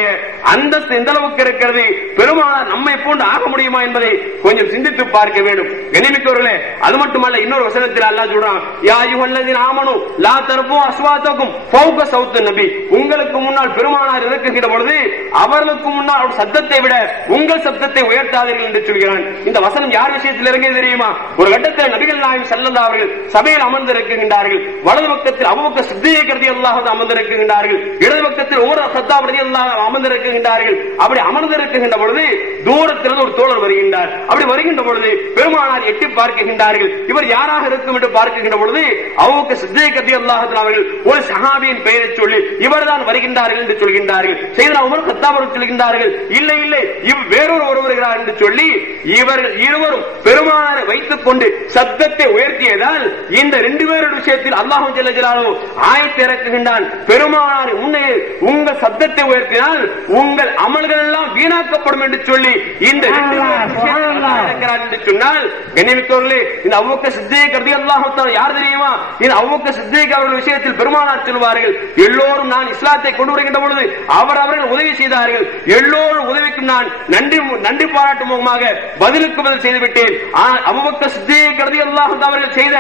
அந்தஸ்து எந்த அளவுக்கு இருக்கிறது, பெருமானார் நம்மை போன்று ஆக முடியுமா என்பதை கொஞ்சம் சிந்தித்து பார்க்க வேண்டும். கண்ணியமிக்கவர்களே, அது மட்டுமல்ல, இன்னொரு வசனத்தில் அல்லாஹ் சொல்றான், யா அய்யுஹல்லதீன ஆமனூ லா தர்ஃபூ அஸ்வாத்தகும் ஃபௌக ஸௌத்தி நபி. உங்களுக்கு முன்னால் பெருமானார் இருக்குகிற பொழுது அவர்களுக்கு முன்னால் அவர் சத்தத்தை விட உங்கள் சத்தத்தை உயர்த்தாதீர்கள் என்று சொல்கிறான். இந்த வசனம் யார் விஷயத்தில் இறங்கியது தெரியுமா? ஒரு கட்டத்தில் நபிகள் நாயகம் ஸல்லல்லாஹு அலைஹி வஸல்லம் சபையில் அமர்ந்திருக்கின்றார்கள். வலது பக்கத்தில் அபூபக்கர் சித்தீக் ரலியல்லாஹு அன்ஹு அமர்ந்திருக்கின்றார்கள். இடது பக்கத்தில் உமர் கத்தாப் ரலியல்லாஹு அன்ஹு அமர்ந்திருக்கின்றார்கள். அப்படி அமர்ந்திருக்கின்ற பொழுது தூரத்திலிருந்து ஒரு தோழர் வருகின்றார். அப்படி வருகின்ற பொழுது பெருமானார் எட்டி பார்க்கின்றார்கள். இவர் யாராக இருக்கும் என்று பார்க்கின்ற பொழுது அபூபக்கர் சித்தீக் ரலியல்லாஹு அன்ஹு அவர்கள் ஒரு சஹாபியின் பெயரை சொல்லி இவர்தான் வருகின்றார்கள் என்று சொல்கின்றார்கள். செய்தனா உமர் கத்தாப் அவர்கள் சொல்கின்றார்கள், இல்லை இல்லை வேறொரு வருகிறார் என்று சொல்லி இவர்கள் இருவரும் பெருமானாரை வைத்துக் கொண்டு சத்தத்தை உயர்த்தியதால் இந்த ரெண்டு பேருடைய விஷயத்தில் அல்லாஹ் ஜல்ல ஜலாலுஹு ஆயத்தை இறக்குகின்றான். பெருமானார் உன்னையில் உங்கள் சத்தத்தை உயர்த்தினால் உங்கள் அமல்கள் எல்லாம் வீணாக்கப்படும் என்று சொல்லி இந்த ரெண்டு பேர் என்று சொன்னால், கண்ணியமிக்கவர்களே, இந்த அபூபக்கர் சித்தீக் ரலியல்லாஹு தஆலா யார் தெரியுமா? இந்த அபூபக்கர் சித்தீக் அவர்கள் விஷயத்தில் பெருமானார் சொல்வார்கள், எல்லோரும் நான் இஸ்லாத்தை கொண்டு வருகின்ற பொழுது அவர்கள் உதவி செய்தார்கள். எல்லோரும் உதவிக்கும் நான் நன்றி பாராட்டும் முகமாக பதிலுக்கு பதில் செய்துவிட்டேன். ஆனால் அபூபக்கர் சித்தீக் ரலியல்லாஹு தஆலா அவர்கள் செய்த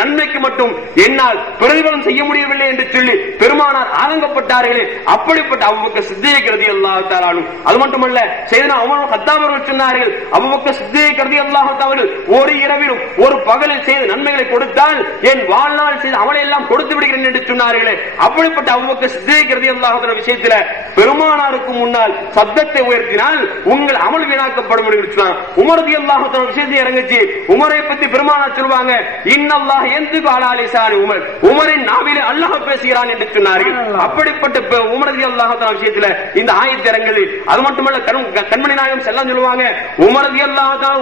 நன்மைக்கு மட்டும் என்னால் பிரதிபலன் செய்ய முடியவில்லை என்று சொல்லி பெருமானார் ஆதங்கப்பட்டார்களே, அப்படிப்பட்ட அபூபக்கர் சித்தீக் ரலியல்லாஹு தஆலா. அது மட்டுமல்ல, செய்தனா உமர் கத்தாப் அவர்கள் சொன்னார்கள், அபூபக்கர் சித்தீக் ரலியல்லாஹு தஆலா அவர்கள் ஒரு இரவிலும் ஒரு பகலில் செய்த நன்மைகளை கொடுத்தால் என் வாழ்நாள் செய்த அமலை எல்லாம் கொடுத்து விடுகிறேன் என்று சொன்னார்களே, அப்படிப்பட்ட அபூபக்கர் சித்தீக் ரலியல்லாஹு தஆலா விஷயத்தில் பெருமானாருக்கு முன்னால் சத்தத்தை உயர்த்தினால் உங்கள் அமல் வீணாக்கப்படும் என்று சொன்னார். உமர் ரலியல்லாஹு தஆலா விஷயத்தை இறங்குச்சு. உமரை பற்றி பெருமானார் சொல்வாங்க, இன்னல்லாஹ் யன்திகு அலா லிசானி உமர், உமரின் நாவிலே அல்லாஹ் பேசுகிறான் என்று சொன்னார்கள். அப்படிப்பட்ட உமர் ரலியல்லாஹு தஆலா விஷயத்தில் இந்த ஆயத்து இறங்குது. அது மட்டுமல்ல, கண்மணி நாயகம் செல்லம் சொல்லுவாங்க, உமர் ரலியல்லாஹு தஆலா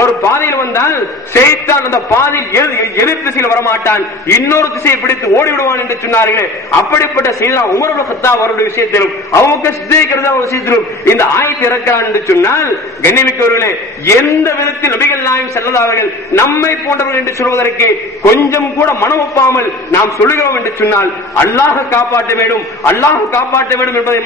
ஒரு பாதையில் வந்தால் ஷைத்தான் அந்த பாதையில் எதிர் திசையில் வரமாட்டான், இன்னொரு திசையை பிடித்து ஓடி விடுவான் என்று சொன்னார்களே, அப்படிப்பட்ட செய்தனா உமர் இப்னு கத்தாப் அவருடைய விஷயத்திலும் அபூபக்கர் சித்தீக் ரலியல்லாஹு விஷயத்திலும் இந்த ஆயத்து இறக்கிறான் என்று சொன்னால், கண்ணியமிக்கவர்களே, எந்த விதத்தில் நபிகள் நாயகம் ஸல்லல்லாஹு அலைஹி வஸல்லம் நம்மை போன்றவர்கள் என்று சொல்வதற்கு கொஞ்சம் கூட மனம் ஒப்பாமல் நாம் சொல்லுகிறோம் என்று சொன்னால் அல்லாஹ் காப்பாற்ற வேண்டும், அல்லாஹ் காப்பாற்ற வேண்டும் என்பதை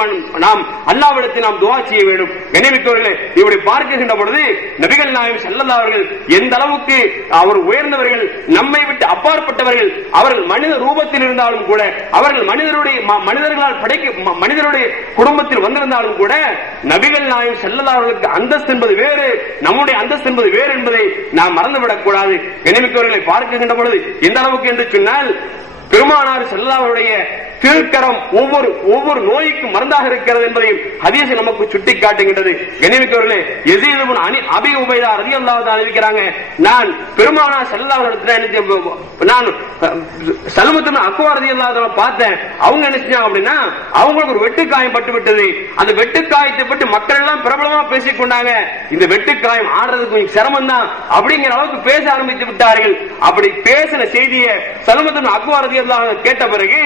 நாம் அல்லாஹ்விடத்தில் நாம் துஆ செய்ய வேண்டும். கண்ணியமிக்கவர்களே, இப்படி பார்க்கின்ற பொழுது நபிகள் நாயகம் ஸல்லல்லாஹு அலைஹி வஸல்லம் எந்த அளவுக்கு அவர் உயர்ந்தவர்கள், நம்மை விட்டு அப்பாற்பட்டவர்கள், அவர்கள் மனித ரூபத்தில் இருந்தாலும் கூட, அவர்கள் மனிதர்களால் மனிதருடைய குடும்பத்தில் வந்திருந்தாலும் கூட நபிகள் நாயகம் ஸல்லல்லாஹு அலைஹி வஸல்லம் அந்தஸ்து என்பது வேறு, நம்முடைய அந்தஸ்து என்பது வேறு என்பதை நாம் மறந்துவிடக் கூடாது. கண்ணியமிக்கவர்களை பார்க்கின்ற பொழுது எந்த அளவுக்கு என்று சொன்னால், பெருமானார் ஸல்லல்லாஹு அலைஹி வஸல்லம் திருக்கரம் ஒவ்வொரு நோய்க்கும் மருந்தாக இருக்கிறது என்பதையும் ஹதீஸ் நமக்கு சுட்டி காட்டுகின்றது. கண்ணியமிக்கவர்களே, யஸீத் இப்னு அபீ உபைதா ரலியல்லாஹு தஆலா இருக்கிறாங்க, நான் பெருமானார் ஸல்லல்லாஹு அலைஹி வஸல்லம் நான் சல்மத் இப்னு அக்வா ரலியல்லாஹு தஆலா பார்த்தேன். அவங்க என்ன செஞ்சாங்க அப்படின்னா, அவங்களுக்கு ஒரு வெட்டுக்காயம் பட்டு விட்டது. அந்த வெட்டுக்காயத்தை பற்றி மக்கள் எல்லாம் பிரபலமா பேசிக் கொண்டாங்க. இந்த வெட்டுக்காயம் ஆடுறதுக்கு கொஞ்சம் சிரமம் தான் அப்படிங்கிற அளவுக்கு பேச ஆரம்பித்து விட்டார்கள். அப்படி பேசின செய்தியை சல்மத் இப்னு அக்வா ரலியல்லாஹு தஆலா கேட்ட பிறகு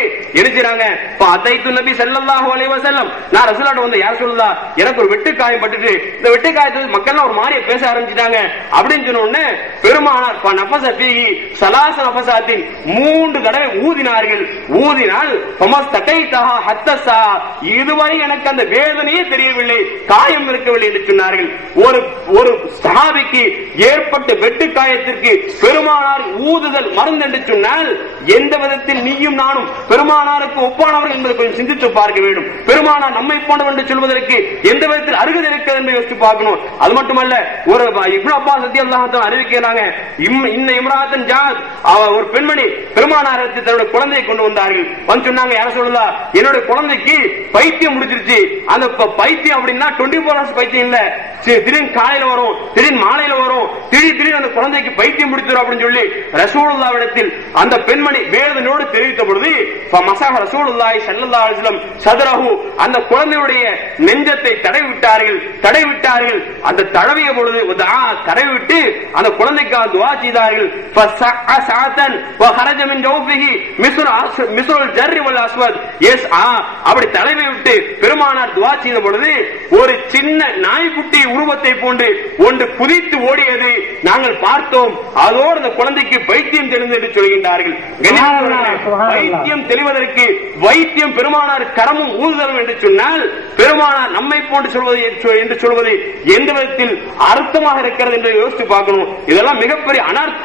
என்ன நபி ஸல்லல்லாஹு அலைஹி வஸல்லம், நான் ரசூலுல்லாஹ் வந்து யார் சொல்லுதா, எனக்கு ஒரு வெட்டுக்காயம் பட்டுட்டு இந்த வெட்டுக்காயத்தை மக்கள் ஒரு மாதிரியே பேச ஆரம்பிச்சிட்டாங்க அப்படின்னு சொன்ன உடனே பெருமானார் நஃபஸ ஃபீஹி ஸலாஸ நஃபஸாத்தின் 3 தடவை ஊதினார்கள். ஊதினால் ஃபமஸ்தகைதஹா ஹத்தஸா, இதுவரை எனக்கு அந்த வேதனையே தெரியவில்லை, காயம் இருக்கவில்லை என்று சொன்னார்கள். ஒரு சஹாபிக்கு ஏற்பட்ட வெட்டுக்காயத்திற்கு பெருமானார் ஊதுதல் மருந்து என்று சொன்னால் எந்த விதத்தில் நீயும் நானும் பெருமானாருக்கு ஒப்பானவர்கள் என்பதை கொஞ்சம் சிந்தித்து பார்க்க வேண்டும். பெருமானார் நம்மை போன்றவர் என்று சொல்வதற்கு எந்த விதத்தில் அருகதை இருக்கிறது என்று யோசித்து பார்க்கணும். அது மட்டுமல்ல, ஒரு இப்னு அப்பாஸ் ரலியல்லாஹு தஆலா அறிவிக்கிறாங்க, இன்ன இம்ராத்தன் ஜாத், ஒரு பெண்மணி பெருமானாருக்கு தன்னுடைய குழந்தையை கொண்டு வந்தார்கள். வந்து சொன்னாங்க, யார சொல்லலாம், என்னுடைய குழந்தைக்கு பைத்தியம் முடிச்சிருச்சு. அந்த பைத்தியம் அப்படின்னா 24 hours பைத்தியம் இல்ல, திடீர்னு காலையில வரும், திடீர்னு மாலையில வரும், திடீர்னு அந்த குழந்தைக்கு பைத்தியம் முடிச்சிடும் அப்படின்னு சொல்லி ரசூலுல்லாஹ்விடத்தில் அந்த பெண்மணி வேதனையோடு தெரிவித்த பொழுது மஸஹ ரசூலுல்லாஹி ஸல்லல்லாஹு அலைஹி வஸல்லம் ஸதரஹு, அந்த குழந்தையுடைய நெஞ்சத்தை தடவிட்டார்கள். அந்த தடவிய பொழுது தடவிட்டு அந்த குழந்தைக்காக துஆ செய்தார்கள். ஃபஸஅ ஸஅதன் வஹ ஹரஜமின் ஜௌஃபிஹி மிஸ்ருல் ஜர்ரி வல் அஸ்வத். எஸ் அப்படி தலைமை விட்டு பெருமானார் துஆ செய்த பொழுது ஒரு சின்ன நாய்க்குட்டி உருவத்தை போன்று ஒன்று குதித்து ஓடியது நாங்கள் பார்த்தோம். அதோடு அந்த குழந்தைக்கு வைத்தியம் தெரிந்தது என்று சொல்கின்றார்கள். வைத்தியம் தெளிவதற்கு வைத்தியம் பெருமானார் கரமும் ஊர்தலும் என்று சொன்னால் பெருமானார் நம்மை போன்று சொல்வது என்று சொல்வது எந்த விதத்தில் அர்த்தமாக இருக்கிறது என்று யோசித்து பார்க்கணும். இதெல்லாம் மிகப்பெரிய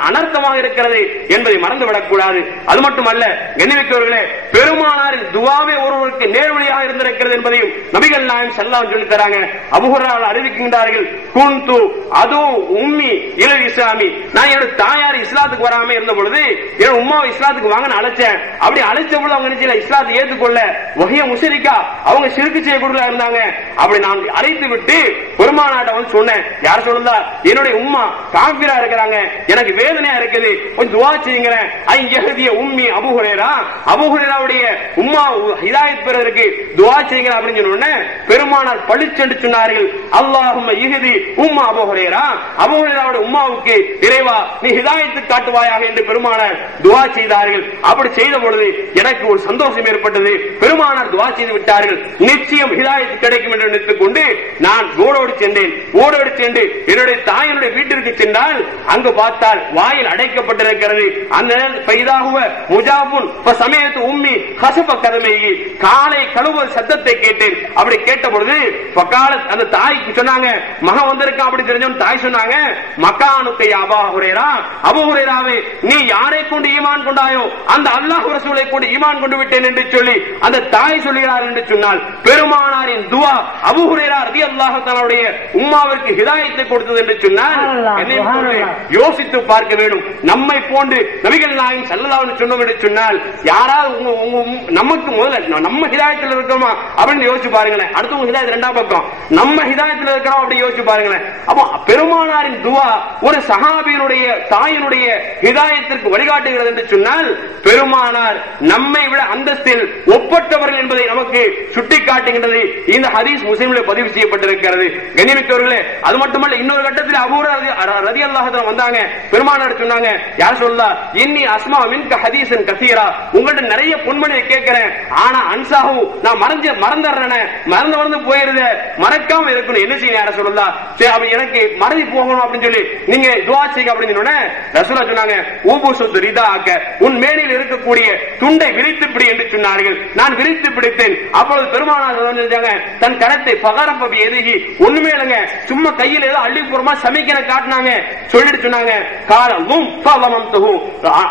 அனர்த்தமாக இருக்கிறது என்பதை மறந்துவிடக் கூடாது. அது மட்டுமல்ல கண்ணியமிக்கவர்களே, பெருமானாரின் துஆவே ஒருவருக்கு நேர்வழியாக இருந்திருக்கிறது என்பதையும் நபிகள் நாயகம் ஸல்லல்லாஹு அலைஹி வஸல்லம் சொல்லித்தராங்க. அபூ ஹுரைரா அறிவிக்கின்றார்கள், குந்து அது உம்மி இலல் இஸ்லாமி, நான் என்னோட தாயார் இஸ்லாத்துக்கு வராம இருந்த பொழுது என்னோட உம்மாவை இஸ்லாத்துக்கு வாங்க அழைச்சேன். அப்படி அழைச்ச பொழுது அவங்க நினைச்சல இஸ்லாத்தை ஏற்றுக்கொள்ள வஹிய முஷ்ரிகா, அவங்க ஷிர்க் செய்யக்கூடியவர்களா இருந்தாங்க. அப்படி நான் அழைத்து விட்டு பெருமானாட்ட வந்து சொன்னேன், யார் சொல்லுதா என்னுடைய உம்மா காஃபிரா இருக்கிறாங்க, எனக்கு வேதனையா இருக்குது, கொஞ்சம் துஆ செய்யுங்களேன். ஐ யஹ்திய உம்மி அபூ ஹுரைரா, அபூ ஹுரைராவுடைய உம்மா ஹிதாயத் பெறுவதற்கு துஆ செய்யுங்க அப்படின்னு சொன்ன பெருமானார் பளிச்சென்று சொன்னார்கள், அல்லாஹும்ம யஹ்தி உம்ம அபூ ஹுரைரா, அபூ ஹுரைராவுடைய உம்மாவுக்கு இறைவா நீ ஹிதாயத்து காட்டுவாயாக என்று பெருமானார் துஆ செய்தார்கள். அப்படி செய்த பொழுது எனக்கு ஒரு சந்தோஷம் ஏற்பட்டது. பெருமானார் துஆ செய்து விட்டார்கள், நிச்சயம் ஹிதாயத்து கிடைக்கும் என்று நினைத்துக் கொண்டு நான் ஓடோடி சென்றேன். ஓடோடி சென்று என்னுடைய தாயினுடைய வீட்டிற்கு சென்றால் அங்கு பார்த்தால் வாயில் அடைக்கப்பட்டிருக்கிறது. அந்த பைதாகுவ முஜாபுன் சமயத்து உம்மி ஹசப கதமைகி, காலை கழுவுவது சத்தத்தை கேட்டேன். அப்படி கேட்ட பொழுது அந்த தாய்க்கு சொன்னாங்க, மகன் வந்திருக்கான். அப்படி தெரிஞ்சவன் தாய் சொன்னாங்க, மக்கானுக்கு அபூ ஹுரைரா, அபூ ஹுரைராவே நீ யாரை கொண்டு ஈமான் கொண்டாயோ அந்த அல்லாஹ் ரசூலை கொண்டு ஈமான் கொண்டு விட்டேன் என்று சொல்லி அந்த தாய் சொல்கிறார் என்று சொன்னால் பெருமானாரின் துஆ அபூ ஹுரைரா ரலியல்லாஹு தஆலாவுடைய உம்மாவிற்கு ஹிதாயத்தை கொடுத்தது என்று சொன்னால் யோசித்து பார்க்க வேண்டும். நம்மை போன்று நபிகள் நாயகம் ஸல்லல்லாஹு அலைஹி வஸல்லம் என்று சொன்னால் யாராவது நமக்கு முதல்ல நம்ம ஹிதாயத்தில் இருக்கோமா அப்படின்னு யோசிச்சு பாருங்களேன். அடுத்தவங்க ஹிதாயத் இரண்டாம் பக்கம், நம்ம ஹிதாயத்தில் இருக்கிறோம் அப்படி யோசிச்சு பாருங்களேன். அப்போ பெருமானாரின் துஆ ஒரு சஹாபியினுடைய தாயினுடைய ஹிதாயத்திற்கு வழிகாட்டுகிறது என்று சொன்னால் பெருமானார் நம்மை விட அந்தஸ்தில் ஒப்பற்றவர்கள் என்பதை நமக்கு சுட்டிக்காட்டுகின்றது. இந்த ஹதீஸ் முஸ்லிமில் பதிவு செய்யப்பட்டிருக்கிறது. கண்ணியமிக்கவர்களே, அது மட்டுமல்ல இன்னொரு கட்டத்தில் அபூ ஹுரைரா ரலியல்லாஹு அன்ஹு வந்தாங்க. பெருமானார் சொன்னாங்க, யார் சொல்லா இன்னி அஸ்மா மின்க ஹதீஸன் கஸீரா, உங்கள்ட்ட நிறைய பொன்மணியை கேட்கிறேன், ஆனா அன்சாஹு நான் மறந்துறேன், மறந்து போயிருது, மறக்காம இருக்கணும், என்ன செய்ய யார சொல்லா சரி அப்ப எனக்கு மறந்து போகணும் அப்படின்னு சொல்லி நீங்க துஆ செய்யுங்க அப்படின்னு சொன்ன ரசூலா சொன்னாங்க, ஊபுசுத் ரிதாஅக, உன் மேனில் இருக்கக்கூடிய துண்டை விரித்து பிடி என்று சொன்னார்கள். நான் விரித்து பிடித்தேன். அப்பொழுது பெருமானார் சொன்னாங்க, தன் கரத்தை பகரப்ப எதுகி ஒண்ணுமே இல்லைங்க, சும்மா கையில் ஏதோ அள்ளி போறமா சமைக்கிற காட்டினாங்க. சொல்லிட்டு சொன்னாங்க, காலம்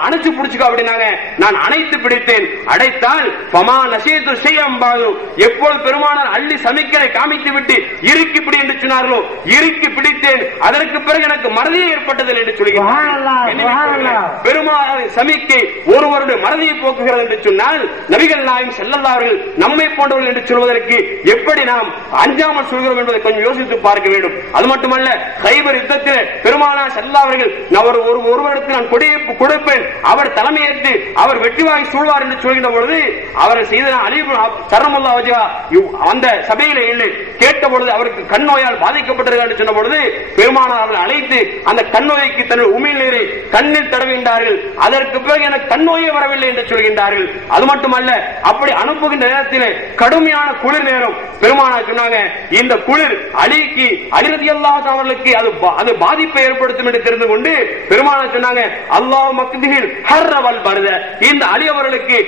அணைச்சு பிடிச்சுக்கோ அப்படின்னாங்க. நான் அணைத்து பிடித்தேன். அடைத்தால் பமா நசீது செய்யம்பாது, எப்போது பெருமானார் அள்ளி சமைக்கிற காமித்து விட்டு இறுக்கி பிடி என்று சொன்னார்களோ இறுக்கி பிடித்தேன். அதற்கு பிறகு எனக்கு மறதியே ஏற்பட்டதில்லை என்று சொல்கிறார். பெருமானார் சமிக்கை ஒருவருடைய மறதியை போக்குகிறது என்று சொன்னால் நபிகள் நாயகம் ஸல்லல்லாஹு அலைஹி வஸல்லம் நம்மை போன்றவர்கள் என்று சொல்வதற்கு எப்படி நாம் அஞ்சாமல் சொல்கிறோம் என்பதை கொஞ்சம் யோசித்து பார்க்க வேண்டும். அது மட்டுமல்ல, கைபர் யுத்தத்தில் பெருமானார் ஸல்லல்லாஹு அலைஹி வஸல்லம் ஒருவருக்கு நான் கொடுப்பேன், அவர் தலைமையேற்று அவர் வெற்றி வாங்கி சூழ்வார் என்று சொல்கின்ற பொழுது அவர் செய்த அலி கர்ரமல்லாஹு வஜ்ஹு அந்த சபையிலே இல்லை. கேட்ட பொழுது அவருக்கு கண் நோயால் பாதிக்கப்பட்டிருக்கிறார் என்று சொன்ன பொழுது பெருமானார் அவர்கள் அழைத்து அந்த கண் நோய்க்கு தன்னுடைய உமிழ் நீரை கண்ணில் தடவுகின்றார்கள். அதற்கு பிறகு எனக்கு கண் நோயே வரவில்லை என்று சொல்கின்றார்கள். அது மட்டுமல்ல, அப்படி அனுப்புகின்ற நேரத்தில் கடுமையான குளிர் நேரம். பெருமானார் சொன்னாங்க, இந்த குளிர் அலிக்கு அலி ரலியல்லாஹு தஆலா அவர்களுக்கு அது பாதிப்பை ஏற்படுத்தும் என்று தெரிந்து கொண்டு பெருமானார் சொன்னாங்க, அல்லாஹ் மக்திஹில் ஹர்ரவல் பர்த, இந்த அலி அவர்களுக்கு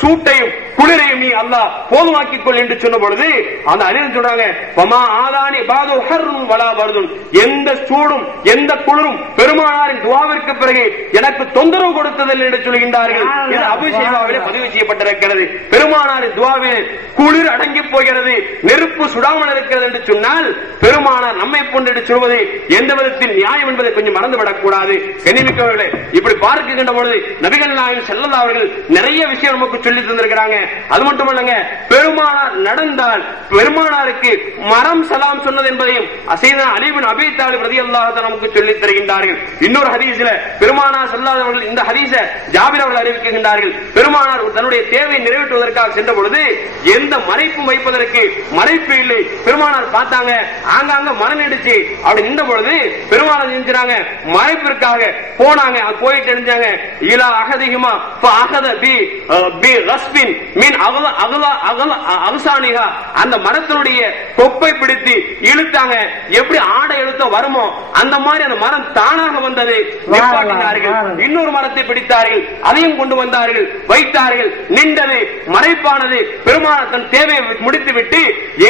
சூட்டையும் குளிரையும் நீ அல்லாஹ் போதுமாக்கிக் கொள் என்று சொன்ன பொழுது அந்த அலி சொல்றாங்க, பமா ஆதானி பாது ஹர்ரும் வலா பர்துன், எந்த சூடும் எந்த குளிரும் பெருமானாரின் துஆவிற்கு பிறகு எனக்கு தொந்தரவு கொடுத்ததில்லை என்று சொல்கின்றார்கள். இது அபூ ஷைபாவிலே பதிவு செய்யப்பட்டிருக்கிறது. பெருமானாரின் துஆவில் குளிர் அடங்கி போகிறது, நெருப்பு சுடாமல் இருக்கிறது என்று சொன்னால் பெருமானார் நம்மை போன்று சொல்வது எந்த விதத்தில் நியாயம் என்பதை கொஞ்சம் மறந்துவிடக் கூடாது. கண்ணியமிக்கவர்களே, இப்படி பார்க்கின்ற பொழுது நபிகள் நாயகம் ஸல்லல்லாஹு அலைஹி வஸல்லம் நிறைய விஷயம் நமக்கு சொல்லி தந்திருக்கிறாங்க. அது மட்டுமல்லங்க, பெருமானார் நடந்தால் பெருமானாருக்கு மரம் சலாம் சொன்னது என்பதையும் சையதுனா அலி இப்னு அபீ தாலிப் ரலியல்லாஹு தஆலா நமக்கு சொல்லி தருகின்றார்கள். இன்னொரு ஹதீஸில் பெருமானார் ஸல்லல்லாஹு அலைஹி வஸல்லம் இந்த ஹதீஸை ஜாபிர் அவர்கள் அறிவிக்கின்றார்கள். பெருமானார் தன்னுடைய தேவையை நிறைவேற்றுவதற்காக சென்ற பொழுது எந்த மறைப்பும் வைப்பதற்கு மறைப்பு இல்லை. பெருமானார் பார்த்தாங்க, ஆங்காங்க மரம் இடிச்சு அப்படி நின்ற பொழுது பெருமானார் செஞ்சாங்க, மறைப்பிற்காக போனாங்க. போயிட்டு நினைச்சாங்க, இலா அகதிஹிமா ஃபஅகத பி கஸ்பின் மின் அகசானிஹா, அந்த மரத்தினுடைய கொப்பை பிடித்து இழுத்தாங்க. எப்படி ஆடை இழுத்த வருமோ அந்த மாதிரி அந்த மரம் தானாக வந்தது. நிப்பாட்டினார்கள். இன்னொரு மரத்தை பிடித்தார்கள், அதையும் கொண்டு வந்தார்கள், வைத்தார்கள். நின்றது, மறைப்பானது. பெருமானார் தன் தேவையை முடித்துவிட்டு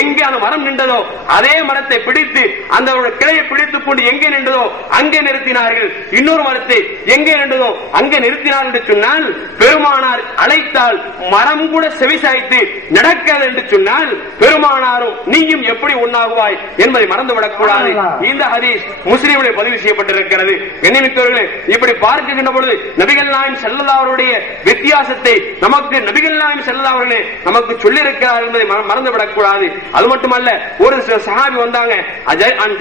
எங்கே அந்த மரம் நின்றதோ அதே மரத்தை பிடித்து அந்த கிளையை பிடித்துக் கொண்டு எங்கே நின்றதோ அங்கே நிறுத்தினார்கள். இன்னொரு மரத்தை எங்கே நின்றதோ அங்கே நிறுத்தினார் என்று சொன்னால், பெருமானார் அழைத்தால் மரம் கூட செவிசாய்த்து நடக்காது என்று சொன்னால், பெருமானாரும் நீயும் எப்படி ஒன்னாகுவாய் என்பதை மறந்துவிடக் கூடாது. இந்த ஹதீஸ் முஸ்லிமிலே பதிவு செய்யப்பட்டிருக்கிறது. கண்ணியமிக்கவர்களே, இப்படி பார்க்கின்ற பொழுது நபிகள் நாயகம் ஸல்லல்லாஹு அலைஹி வித்தியாசத்தை நமக்கு நபிகள் நாயகம் ஸல்லல்லாஹு அலைஹி நமக்கு சொல்லி இருக்கிறார் என்பதை மறந்துவிடக் கூடாது. அது மட்டுமல்ல, ஒரு சஹாபி வந்தாங்க,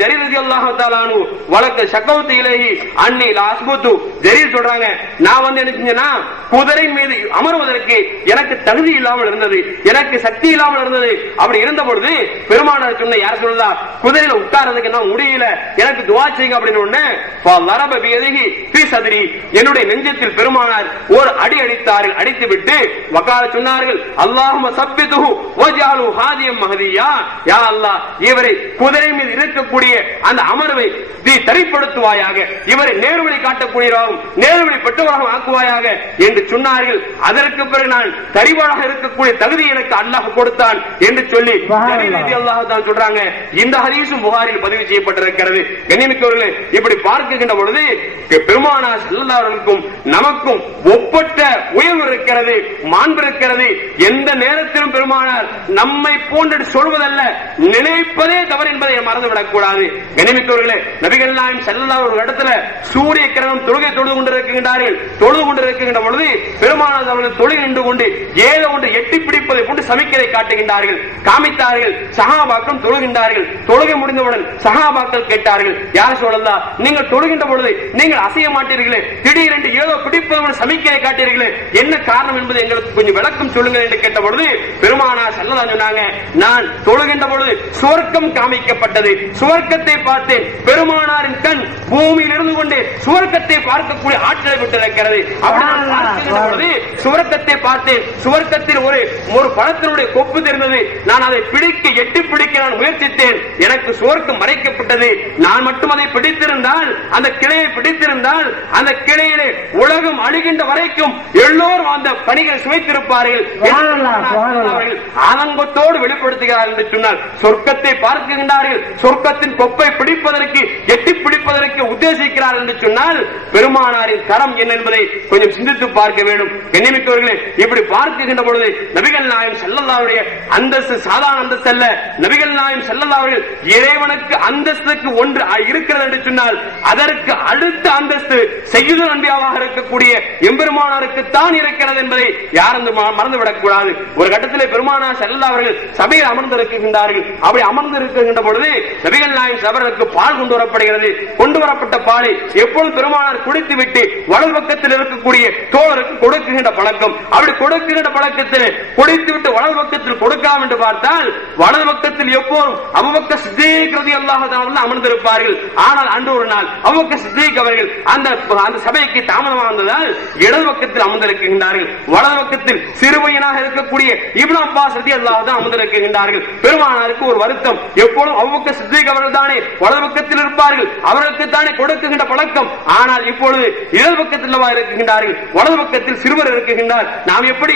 ஜரீர் ரலியல்லாஹு தஆலா அன்ஹு வலக்க ஷகௌது இலைஹி அன்னி லா அஸ்புது. ஜரீர் சொல்றாங்க, நான் வந்து என்ன செஞ்சேனா குதிரை மீது அமர்வதற்கு எனக்கு தகுதி இல்லாமல் இருந்தது, எனக்கு சக்தி இல்லாமல் இருந்தது. அப்படி இருந்த பொழுது பெருமானார் சொன்ன, யார் சொல்லலாம், குதிரையில உட்கார்றதுக்கு நான் முடியல, எனக்கு துஆ செய்யுங்க அப்படின்னு உடனே ஃபலரப பியதிஹி ஃபீ சத்ரி, என்னுடைய நெஞ்சத்தில் பெருமானார் ஒரு அடி அடித்தார்கள். அடித்து விட்டு வகால சொன்னார்கள், அல்லாஹும்ம சப்பிதுஹு வஜஅலு ஹாதியம் மஹதியா, யா அல்லாஹ் இவரை குதிரை மீது இருக்கக்கூடிய அந்த அமர்வை நீ தரிப்படுத்துவாயாக, இவரை நேர்வழி காட்டக்கூடியவராகவும் நேர்வழி பெற்றவராகவும் ஆக்குவாயாக என்று சொன்னார்கள். அதற்கு பிறகு நான் தரிவாளாக இருக்கக்கூடிய தகுதி எனக்கு அல்லாஹ் கொடுத்தான் என்று சொல்லி அல்லாஹ் தான் சொல்றாங்க. இந்த ஹதீஸும் புகாரில் பதிவு செய்யப்பட்டிருக்கிறது. கண்ணியமிக்கவர்களே, இப்படி பார்க்கின்ற பொழுது பெருமானார் ஸல்லல்லாஹு அலைஹி வஸல்லம் நமக்கும் ஒப்பற்ற உயர்வு இருக்கிறது, மாண்பு இருக்கிறது. எந்த நேரத்திலும் பெருமானார் நம்மை போன்று சொல்வதல்ல, நினைப்பதே தவறு என்பதை மறந்துவிடக் கூடாது. கண்ணியமிக்கவர்களே, நபிகள் நாயகம் ஸல்லல்லாஹு அலைஹி இடத்துல சூரிய கிரகம் தொழுகை தொழுது கொண்டிருக்கின்றார்கள். தொழுது கொண்டிருக்கின்ற பொழுது பெருமானார் அவர்கள் தொழில் நின்று கொண்டு ஏதோ ஒன்று எட்டி பிடிப்பதை கொண்டு சமிக்கை காட்டுகின்றார்கள், காமித்தார்கள். சஹாபாக்கள் தொழுகின்றார்கள். தொழுகை முடிந்தவுடன் சஹாபாக்கள் கேட்டார்கள், யார் சொல்லலாம், நீங்கள் தொழுகின்ற பொழுது நீங்கள் அசைய மாட்டீர்களே, திடீரென்று ஏதோ பிடிப்பதோடு சமிக்கையை காட்டீர்களே, என்ன காரணம் என்பது எங்களுக்கு கொஞ்சம் விளக்கம் சொல்லுங்கள் என்று கேட்ட பொழுது பெருமானார் ஸல்லல்லாஹு அலைஹி சொன்னாங்க, நான் தொழுகின்ற பொழுது சுவர்க்கம் காமிக்கப்பட்டது, சுவர்க்கத்தை பார்த்தேன். பெருமானாரின் கண் பூமியில் இருந்து கொண்டே சுவர்க்கத்தை பார்க்கக்கூடிய ஆற்றலை விட்டிருக்கிறது. அப்படி சுவர்க்கத்தை பார்த்தேன். சுவர்க்கத்தில் ஒரு பழத்தினுடைய கொப்பு தெரிந்தது. நான் அதை பிடிக்க எட்டி பிடிக்க நான் முயற்சித்தேன். எனக்கு சுவர்க்கம் மறைக்கப்பட்டது. நான் மட்டும் அதை பிடித்திருந்தால், அந்த கிளையை பிடித்திருந்தால், அந்த கிளையிலே உலகம் அழிகின்ற வரைக்கும் எல்லோரும் அந்த பணிகளை சுவைத்திருப்பார்கள். ஆனந்தத்தோடு வெளிப்படுத்துகிறார்கள் என்று சொன்னால், சொர்க்கத்தை பார்க்கின்றார்கள். சொர்க்கத்தின் கொப்பை பிடிப்பதற்கு எட்டி பிடிப்பதற்கு உத்தேசிக்கிறார்கள் என்று சொன்னால், பெருமானாரின் கரம் என்ன என்பதை கொஞ்சம் சிந்தித்து பார்க்க வேண்டும். கண்ணியமிக்கவர்களே, இப்படி பார்க்கின்ற பொழுது நபிகள் நாயகம் ஸல்லல்லாஹு அலைஹி அந்தஸ்து சாதாரண அந்தஸ்து அல்ல. நபிகள் நாயகம் ஸல்லல்லாஹு அலைஹி இறைவனுக்கு அந்தஸ்துக்கு ஒன்று இருக்கிறது என்று சொன்னால், அதற்கு அடுத்த அந்தஸ்து சய்யிதுல் அன்பியாவாக இருக்கக்கூடிய எம்பெருமானாருக்கு தான் இருக்கிறது என்பதை யாரும் மறந்துவிடக் கூடாது. ஒரு கட்டத்தில் பெருமானார் ஸல்லல்லாஹு அலைஹி சபையில் அமர்ந்திருக்கின்றார்கள். அப்படி அமர்ந்திருக்கின்ற பொழுது நபிகள் நாயகம் அவர்களுக்கு பால் கொண்டு வரப்படுகிறது. கொண்டு வரப்பட்ட பாலை எப்பொழுது பெருமானார் குடித்து விட்டு வலது பக்கத்தில் இருக்கக்கூடிய தோழருக்கு கொடுக்குகின்ற பழக்கம். அப்படி கொடுக்குகின்ற பழக்கத்தில் குடித்து விட்டு வலது பக்கத்தில் கொடுக்கலாம் என்று பார்த்தால், வலது பக்கத்தில் எப்போதும் அபூபக்கர் சித்தீக் ரலியல்லாஹு தஆலா அமர்ந்திருப்பார்கள். ஆனால் அன்று ஒரு நாள் அபூபக்கர் சித்தீக் அவர்கள் அந்த சபைக்கு தாமதமாக வந்ததால் இடது பக்கத்தில் அமர்ந்திருக்கின்றார்கள். வலது பக்கத்தில் சிறுமையனாக இருக்கக்கூடிய இப்னு அப்பாஸ் ரலியல்லாஹு தஆலா அமர்ந்திருக்கின்றார்கள். பெருமானாருக்கு ஒரு வருத்தம், எப்பொழுதும் அபூபக்கர் சித்தீக் அவர்கள் தானே வலது பக்கத்தில் இருப்பார்கள், அவர்களுக்கு தானே கொடுக்குகின்ற பழக்கம். ஆனால் இப்பொழுது இடது பக்கத்தில் இருக்கின்றார்கள், வலது பக்கத்தில் சிறுவர் இருக்கின்றார். நாம் எப்படி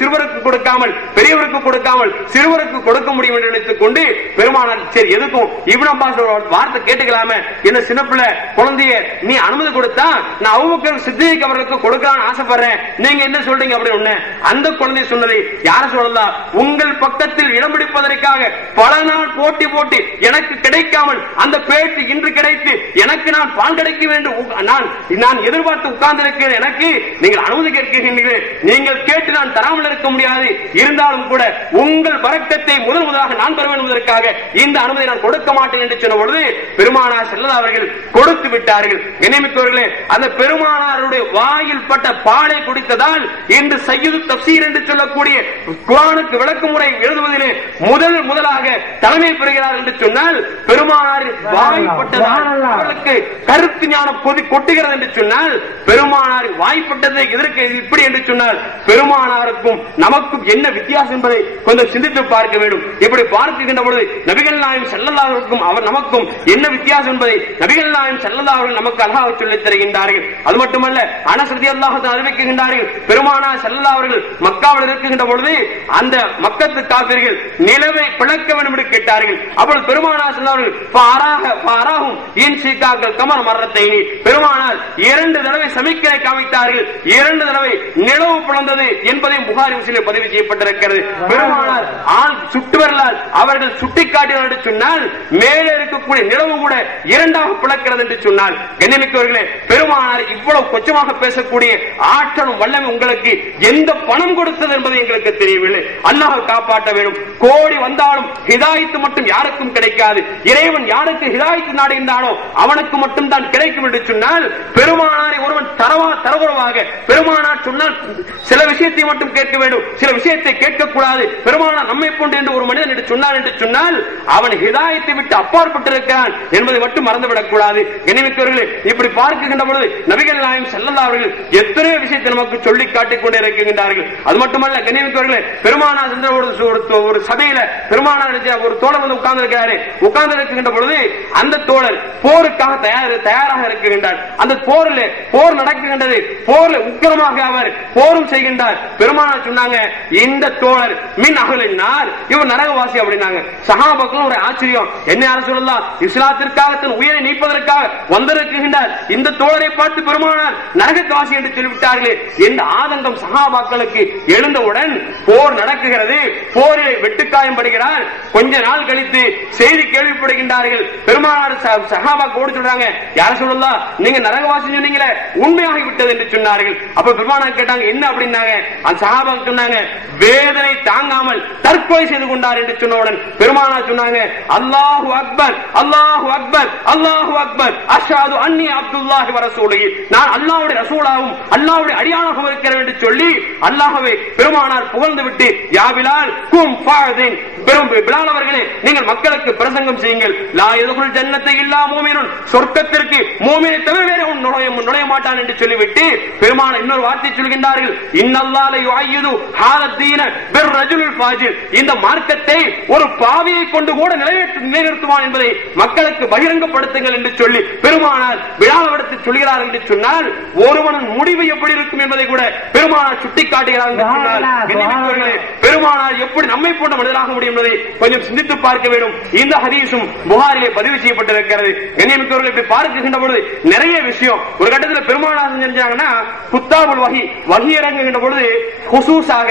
சிறுவருக்கு கொடுக்காமல் பெரியவருக்கு கொடுக்காமல் சிறுவருக்கு கொடுக்க முடியும் என்று நினைத்துக் கொண்டு பெருமானார், சரி எதுக்கும் இப்னு அப்பாஸ் வார்த்தை கேட்டுக்கலாமே, என்ன சின்ன பிள்ளை குழந்தைய நீ அனுமதி கொடுத்தா நான் அபூபக்கர் சித்தீக் அவர்களுக்கு கொடுக்கலாம்னு ஆசைப்படுறேன், நீங்க என்ன சொல்றீங்க அப்படின்னு அந்த குழந்தை சொன்னதை யார சொல்லலாம், உங்கள் பக்கத்தில் இடம் பிடிப்பதற்காக பல நாள் போட்டி போட்டு எனக்கு கிடைக்காமல் அந்த பேச்சு இன்று கிடைத்து எனக்கு நான் பால் கிடைக்க வேண்டும், நான் எதிர்பார்த்து உட்கார்ந்து இருக்கிறேன், எனக்கு நீங்கள் அனுமதி கேட்கிறீர்கள், நீங்கள் கேட்டு நான் தராமல் இருக்க முடியாது, இருந்தாலும் கூட உங்கள் பரக்கத்தை முதலாக நான் பெற வேண்டும் என்பதற்காக இந்த அனுமதி நான் கொடுக்க மாட்டேன் என்று சொன்ன பொழுது பெருமானார் ஸல்லல்லாஹு அவர்கள் கொடுத்து விட்டார்கள். கண்ணியமிக்கவர்களே, அந்த பெருமானாருடைய வாயில் பட்ட பாலை குடித்ததால் இன்று சய்யிது தஃசீர் என்று சொல்லக்கூடிய குர்ஆனுக்கு விளக்கமுறை எழுதுவதிலே முதலாக தலைமை பெறுகிறார் என்று சொன்னால், பெருமானாரின் வாயில் பட்டதால் அவர்களுக்கு கருத்து ஞானம் கொட்டுகிறது என்று சொன்னால், பெருமானார் வாய்ப்பட்டதை எதற்கு இப்படி என்று சொன்னால் பெருமானாருக்கும் நமக்கும் என்ன வித்தியாசம் என்பதை கொஞ்சம் சிந்தித்து பார்க்க வேண்டும். இப்படி பார்க்கின்ற பொழுது நபிகள் நாயகம் ஸல்லல்லாஹு அலைஹி வஸல்லம் அவர் நமக்கும் என்ன வித்தியாசம் என்பதை நபிகள் நாயகம் ஸல்லல்லாஹு அலைஹி வஸல்லம் நமக்கு அழகாக சொல்லித் தருகின்றார்கள். அது மட்டுமல்ல அனஸ் ரலியல்லாஹு தஆலா அறிவிக்கின்றார்கள், பெருமானார் ஸல்லல்லாஹு அலைஹி வஸல்லம் மக்காவில் இருக்கின்ற பொழுது அந்த மக்கத்து காபிர்கள் நிலவை பிளக்க வேண்டும் என்று கேட்டார்கள். அப்பொழுது பெருமானார் ஸல்லல்லாஹு அலைஹி வஸல்லம் பாராகும் இன்சிகாக்கள் கமர் மரத்தைனி, பெருமானார் 2 தடவை சமிக்கை காமித்தார்கள், 2 தடவை நிலவு பிளந்தது என்பதையும் புகாரி முஸ்லிமில் பதிவு செய்யப்பட்டிருக்கிறது. பெருமானார் ஆள் சுட்டுவரலால் அவர்கள் சுட்டிக்காட்டினார் என்று சொன்னால் மேலே இருக்கக்கூடிய நிலவு கூட 2ஆக பிளக்கிறது என்று சொன்னால், கண்ணியமிக்கவர்களே, பெருமானார் இவ்வளவு கொச்சமாக பேசக்கூடிய ஆற்றலும் வல்லமை உங்களுக்கு எந்த பணம் கொடுத்தது என்பது எங்களுக்கு தெரியவில்லை. அல்லாஹ் காப்பாற்ற வேண்டும். கோடி வந்தாலும் ஹிதாயத்து மட்டும் யாருக்கும் கிடைக்காது. இறைவன் யாருக்கு ஹிதாயத்து நாடுகின்றானோ அவனுக்கு மட்டும் தான் கிடைக்கும் என்று சொன்னால், பெருமானாரை ஒருவன் தரகுறவாக பெருமானார் சொன்னால் சில விஷயத்தை மட்டும் கேட்க வேண்டும், சில விஷயத்தை கேட்கக்கூடாது, பெருமானார் நம்மை போன்று என்று ஒரு மனிதன் என்று சொன்னார் என்று சொன்னால் அவன் ஹிதாயத்தை விட்டு அப்பாற்பட்டிருக்கிறான் என்பதை மட்டும் மறந்துவிடக் கூடாது. கண்ணியமிக்கவர்களே, இப்படி பார்க்கின்ற பொழுது நபிகள் நாயகம் ஸல்லல்லாஹு அலைஹி வஸல்லம் எத்தனையோ விஷயத்தை நமக்கு சொல்லி காட்டிக் கொண்டே இருக்கின்றார்கள். அது மட்டுமல்ல கண்ணியமிக்கவர்களே, பெருமானார் ஒரு சபையில பெருமானார் ஒரு தோழர் வந்து உட்கார்ந்து இருக்கிறாரு. உட்கார்ந்து இருக்கின்ற பொழுது அந்த தோழர் போருக்காக தயாராக இருக்கின்றார். அந்த போர் நடக்கின்றது. போர்ல உக்கிரமாக அவர் போரும் செய்கின்றார். பெருமானார் சொன்னாங்க, இந்த தோழர் மின் அகலினார், இவர் நரகவாசி அப்படின்னாங்க. சஹாபாக்கள் ஒரு ஆச்சரியம், என்ன யார சொல்லலாம், இஸ்லாத்திற்காக தன் உயிரை நீப்பதற்காக வந்திருக்கின்றார், இந்த தோழரை பார்த்து பெருமானார் நரகவாசி என்று சொல்லிவிட்டார்களே என்ற ஆதங்கம் சஹாபாக்களுக்கு எழுந்தவுடன் போர் நடக்குகிறது. போரிலே வெட்டுக்காயம் படுகிறார். கொஞ்ச நாள் கழித்து செய்தி கேள்விப்படுகின்றார்கள். பெருமானார் சஹாபாக்கள் ஓடி சொல்றாங்க, யார சொல்லலாம், நீங்க நரகவாசி சொன்னீங்களே உண்மையாகி விட்டது என்று சொன்னார்கள். அப்ப பெருமானார் கேட்டாங்க, என்ன அப்படின்னாங்க. அந்த சஹாபாக்கள் சொன்னாங்க, வேதனை தாங்காமல் தற்கொலை செய்து கொண்டார் என்று சொன்னவுடன் பெருமானார் சொன்னாங்க, அல்லாஹு அக்பர் அல்லாஹு அக்பர் அல்லாஹு அக்பர் அஷ்ஹது அன்னி அப்துல்லாஹி வ ரசூலுஹு, நான் அல்லாஹ்வுடைய ரசூலாகவும் அல்லாஹ்வுடைய அடியானாகவும் இருக்கிறேன் என்று சொல்லி அல்லாஹ்வை பெருமானார் புகழ்ந்து விட்டு, யா பிலால் கும் ஃபாதின், பிலால் அவர்களே நீங்கள் மக்களுக்கு பிரசங்கம் செய்யுங்கள், லா யதுகுல் ஜன்னத்தை இல்லா மூமினுன், சொர்க்கத்திற்கு மூமினை தவிர வேற நுழைய மாட்டான் என்று சொல்லிவிட்டு பெருமானார் இன்னொரு வார்த்தை சொல்கின்றார்கள், இன்னல்லாஹ யுஅய்யிது ஹாலத்தீன பிர்ரஜுல் ஃபாஜிர், இந்த மார்க்கத்தை ஒரு பாவியை கொண்டு கூட நிலைநிறுத்துவான் என்பதை மக்களுக்கு பகிரங்கப்படுத்துங்கள் என்று சொல்லி பெருமானார் பிலாலிடத்து சொல்கிறார்கள் என்று சொன்னால் ஒருவனின் முடிவு எப்படி இருக்கும் என்பதை கூட பெருமானார் சுட்டிக்காட்டுகிறார்கள். பெருமானார் எப்படி நம்மை போன்ற மனிதராக முடியும் என்பதை கொஞ்சம் சிந்தித்து பார்க்க வேண்டும். இந்த ஹதீஸும் புகாரிலே பதிவு செய்யப்பட்டிருக்கிறது. கண்ணியமிக்கவர்கள் இப்படி பார்க்கின்ற பொழுது நிறைய விஷயம் ஒரு கட்டத்தில் பெருமானார் செஞ்சாங்கன்னா, குத்தாபுல் வஹி இறங்குகின்ற பொழுது குசூஸாக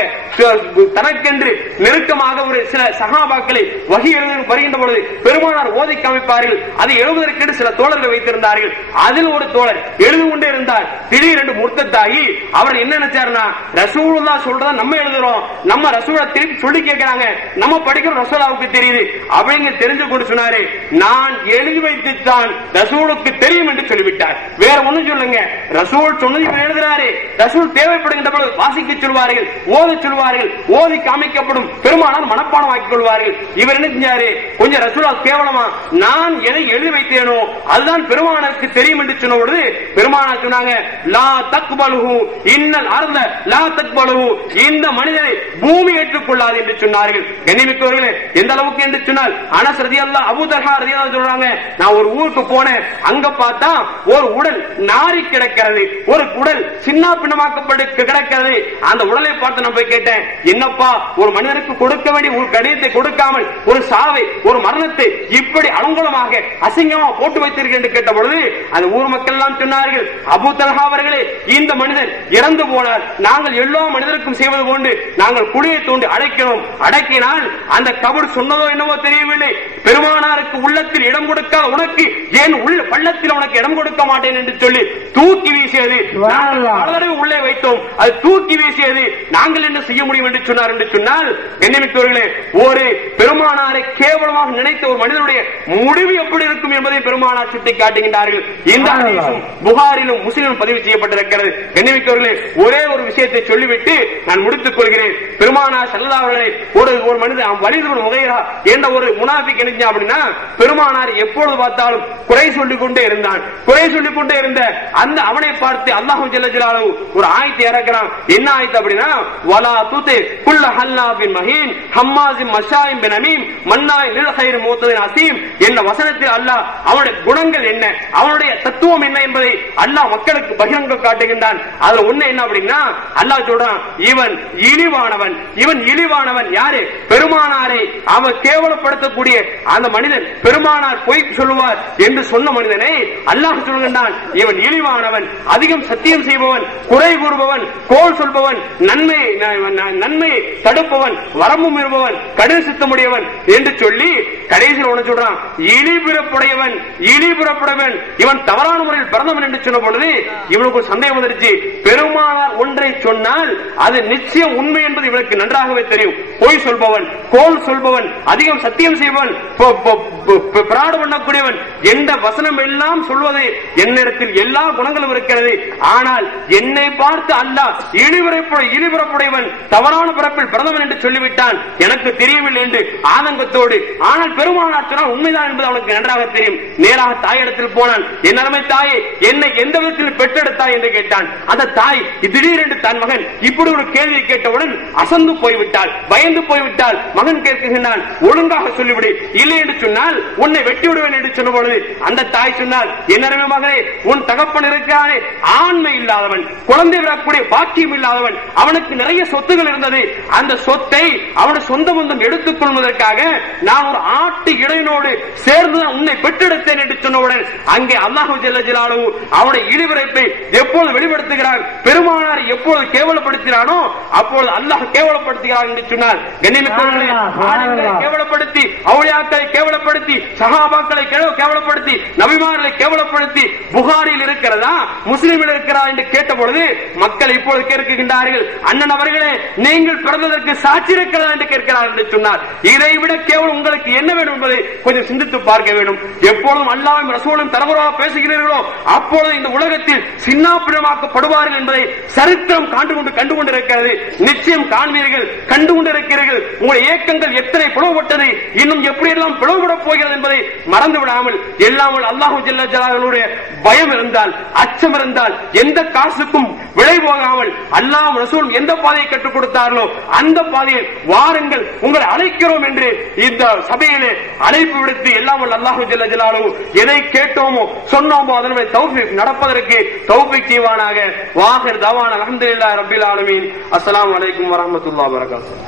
தனக்கென்று நெருக்கமாக ஒரு சில சஹாபாக்களை வஹி வருகின்ற பொழுது பெருமானார் ஓதி காமிப்பார்கள். அதை எழுதுவதற்கு சில தோழர்கள் வைத்திருந்தார்கள். அதில் ஒரு தோழர் எழுது கொண்டே இருந்தார். திடீரென்று முர்த்தத்தாகி அவர் என்ன நினைச்சாருன்னா, ரசூலுல்லாஹ் சொல்றத நம்ம எழுதுறோம், நம்ம ரசூலை திருப்பி சொல்லி கேட்கிறாங்க, நம்ம படிக்கிற ரசூலாவுக்கு தெரியுது அப்படிங்க தெரிஞ்சு கொண்டு சொன்னாரு, நான் எழுதி வைத்துத்தான் ரசூலுக்கு தெரியும் என்று சொல்லிவிட்டார். வேற ஒண்ணும் சொல்லுங்க, ரசூல் சொன்னது இவர் எழுதுறாரு, ரசூல் தேவைப்படுகின்ற பொழுது வாசிக்க சொல்வார்கள், ஓத சொல்வார்கள், ஓதி காமிக்கப்படும், பெருமானார் மனப்பாடம் ஆக்கிக் கொள்வார்கள். இவர் என்ன செஞ்சாரு, கொஞ்சம் ரசூலா கேவலமா நான் எதை எழுதி வைத்தேனோ அதுதான் பெருமானாருக்கு தெரியும் என்று சொன்ன பொழுது பெருமானார் சொன்னாங்க, லா தக்பலுஹு இன்னல் அர்த லா தக்பலுஹு, இந்த மனிதனை பூமி ஏற்றுக்கொள்ளாது என்று சொன்னார்கள். கண்ணியமிக்கவர்களே, எந்த அளவுக்கு என்று சொன்னால் அனஸ் ரலியல்லாஹு அபூ தல்ஹா ரலியல்லாஹு சொல்றாங்க, நான் ஒரு ஊருக்கு போனேன், அங்க பார்த்தா ஒரு உடல் நாரி கிடக்கிறது, ஒரு உடல் சின்ன பின்னமாக்கப்பட்டு கிடக்கிறது. அந்த உடலை பார்த்து நான் போய் கேட்டேன், என்னப்பா ஒரு மனிதனுக்கு கொடுக்க வேண்டிய ஒரு கடிதத்தை கொடுக்காமல் ஒரு சாவை ஒரு மரணத்தை இப்படி அலங்கோலமாக அசிங்கமா போட்டு வைத்திருக்கிறேன் என்று கேட்ட பொழுது அந்த ஊர் மக்கள் எல்லாம் சொன்னார்கள், அபூ தல்ஹா அவர்களே, இந்த மனிதர் இறந்து போனார், நாங்கள் எல்லா மனிதருக்கும் செய்வது கொண்டு நாங்கள் குழியை தோண்டி அடைக்கிறோம், அடக்கினால் அந்த கபர் சொன்னதோ என்னவோ தெரியவில்லை, பெருமானாருக்கு உள்ளத்தில் இடம் கொடுக்காத உனக்கு ஏன் உள்ள பள்ளத்தில் உனக்கு இடம் கொடுக்க மாட்டேன் என்று சொல்லி தூக்கி வீசியது, உள்ளே வைத்தோம், அது தூக்கி வீசியது, நாங்கள் என்ன செய்ய முடியும் என்று சொன்னார் என்று சொன்னால், எண்ணமிக்கவர்களே, ஒரு பெருமானாரை கேவலமாக நினைத்த ஒரு மனிதனுடைய முடிவு எப்படி இருக்கும் என்பதை பெருமானார் சுட்டி காட்டுகின்றார்கள். இந்த ஹதீஸும் புகாரிலும் முஸ்லிமும் பதிவு செய்யப்பட்டிருக்கிறது. எண்ணமிக்கவர்களே, ஒரே ஒரு விஷயத்தை சொல்லிவிட்டு நான் முடித்துக் கொள்கிறேன். பெருமானார் ஸல்லல்லாஹு அலைஹி வஸல்லம் ஒரு மனிதன் வலீத் இப்னு முகைரா என்ற ஒரு முனாஃபிக் என்ன அப்படின்னா, பெருமானார் எப்பொழுது பார்த்தாலும் குறை சொல்லிக் கொண்டே இருந்தான். குறை சொல்லிக் கொண்டே இருந்த அந்த அவனை பார்த்து அல்லாஹ் ஜல்ல ஜலாலுஹு ஒரு ஆயத்தை இறக்குறான். என்ன ஆயத்து அப்படின்னா, வலா துதி குல்ல ஹல்லாபின் மஹீன் ஹம்மாஸின் மஷாயின் பினமீம் மன்னாய் லில் கைர் மூத்ததின் அசீம் என்ற வசனத்தில் அல்லாஹ் அவனுடைய குணங்கள் என்ன, அவனுடைய தத்துவம் என்ன என்பதை அல்லாஹ் மக்களுக்கு பகிரங்க காட்டுகின்றான். அதுல ஒண்ணு என்ன அப்படின்னா, அல்லாஹ் சொல்றான், இவன் இழிவானவன். இவன் இழிவானவன் யாரு? பெருமானாரை அவன் கேவலப்படுத்தக்கூடிய அந்த மனிதன். பெருமானார் பொய் சொல்லுவார் என்று சொன்ன மனிதனை அல்லாஹ் சொல்கின்றான், இவன் இழிவானவன், அதிகம் சத்தியம் செய்பவன், குறை கூறுபவன், கோல் சொல்பவன், நன்மை தடுப்பவன், வரம்பு மீறுபவன், கடின சித்தமுடையவன் என்று சொல்லி கடைசியில் ஒன்று சொல்றான், இழிபிறப்புடையவன். இழிபிறப்புடையவன் இவன் தவறான முறையில் பிறந்தவன் என்று சொன்ன பொழுது இவனுக்கு ஒரு சந்தேகம் வந்துருச்சு. பெருமானார் ஒன்றை சொன்னால் அது நிச்சயம் உண்மை என்பது இவனுக்கு நன்றாகவே தெரியும். பொய் சொல்பவன், கோல் சொல்பவன், அதிகம் சத்தியம் செய்பவன், பிராடு பண்ணக்கூடியவன் என்ற வசனம் எல்லாம் சொல்வது என்னிடத்தில் எல்லா குணங்களும் இருக்கிறது. ஆனால் என்னை பார்த்து அல்லாஹ் இழிபிறப்புடையவன், தவறான பிறப்பில் பிறந்தவன் என்று சொல்லிவிட்டான், எனக்கு தெரியவில்லை என்று ஆதங்கத்தோடு, ஆனால் பெருமானார் சொன்னால் உண்மைதான் என்பது அவனுக்கு நன்றாக தெரியும். நேராக தாயிடத்தில் போனான். என் அருமை தாயே, என்னை எந்த விதத்தில் பெற்றெடுத்தாய் என்று கேட்டான். அந்த தாய் திடீரென்று தன் மகன் இப்படி ஒரு கேள்வியை கேட்டவுடன் அசந்து போய்விட்டாள், பயந்து போய்விட்டாள். மகன் கேட்கின்றான், ஒழுங்காக சொல்லிவிடு, இல்லை என்று சொன்னால் உன்னை வெட்டி விடுவேன் என்று சொன்ன பொழுது அந்த தாய் சொன்னால், என் அருமை மகனே, உன் தகப்பன் இருக்கிறானே ஆண்மை இல்லாதவன், குழந்தை விடக்கூடிய பாக்கியம் இல்லாதவன், அவனுக்கு நிறைய சொத்துகள் இருந்தது. அந்த சொத்தை அவனுடைய சொந்த பந்தம் எடுத்துக் கொள்வதற்காக நான் ஒரு ஆட்டு இடையினோடு சேர்ந்து உன்னை பெற்றெடுத்தேன் என்று சொன்னவுடன் அங்கே அல்லாஹ் ஜல்ல ஜலாலுஹு அவனுடைய இழிவிரைப்பை எப்போது வெளிப்படுத்துகிறான், பெருமானாரை எப்போது கேவலப்படுத்தினானோ அப்போது அல்லாஹ் கேவலப்படுத்துகிறான் என்று சொன்னார். கண்ணியமிக்கவர்களே, கேவலப்படுத்தி, அவுலியாக்களை கேவலப்படுத்தி, சஹாபாக்களை கேவலப்படுத்தி, நபிமார்களை கேவலப்படுத்தி புகாரில் இருக்கிறதா, முஸ்லிமில் இருக்கிறதா என்று கேட்ட பொழுது மக்கள் இப்போது கேட்கின்றார்கள், அண்ணன் அவர்களே, நீங்கள் பிறந்ததற்கு சாட்சி இருக்கிறதா என்று கேட்கிறார்கள் என்று சொன்னார். இதைவிட கேவலம் உங்களுக்கு என்ன வேண்டும் என்பதை கொஞ்சம் சிந்தித்து பார்க்க வேண்டும். எப்பொழுதும் அல்லாஹ்வும் ரசூலும் தரவராக பேசுகிறீர்களோ அப்பொழுது இந்த உலகத்தில் சின்னாபின்னமாக்கப்படுவார்கள் என்பதை சரித்திரம் கண்டுகொண்டிருக்கிறது. நிச்சயம் காண்பீர்கள், கண்டுகொண்டிருக்கிறீர்கள். உங்களுடைய இயக்கங்கள் எத்தனை பிளவுபட்டது, இன்னும் எப்படியெல்லாம் பிளவுபடப் போகிறது என்பதை மறந்து விடாமல் எல்லாமல் அல்லாஹ் ஜல்ல ஜலாலுஹுடைய பயம் இருந்தால், அச்சம் இருந்தால், எந்த காசுக்கும் விலை போகாமல் அல்லாஹ் ரசூலும் எந்த பாதையை கற்றுக் கொடுத்தார்களோ அந்த பாதையில் வாருங்கள், உங்களை அழைக்கிறோம் என்று இந்த சபையிலே அழைப்பு விடுத்து எல்லாமல் அல்லாஹ் ஜல்ல ஜலாலுஹு எதை கேட்டோமோ சொன்னோமோ அதனுடைய தௌஃபீக் நடப்பதற்கு தௌஃபீக் செய்வானாக. வாஹிர் தவானா அல்ஹம்துலில்லாஹி ரப்பில் ஆலமீன். அஸ்ஸலாமு அலைக்கும் வரஹ்மத்துல்லாஹி வபரகாத்துஹு.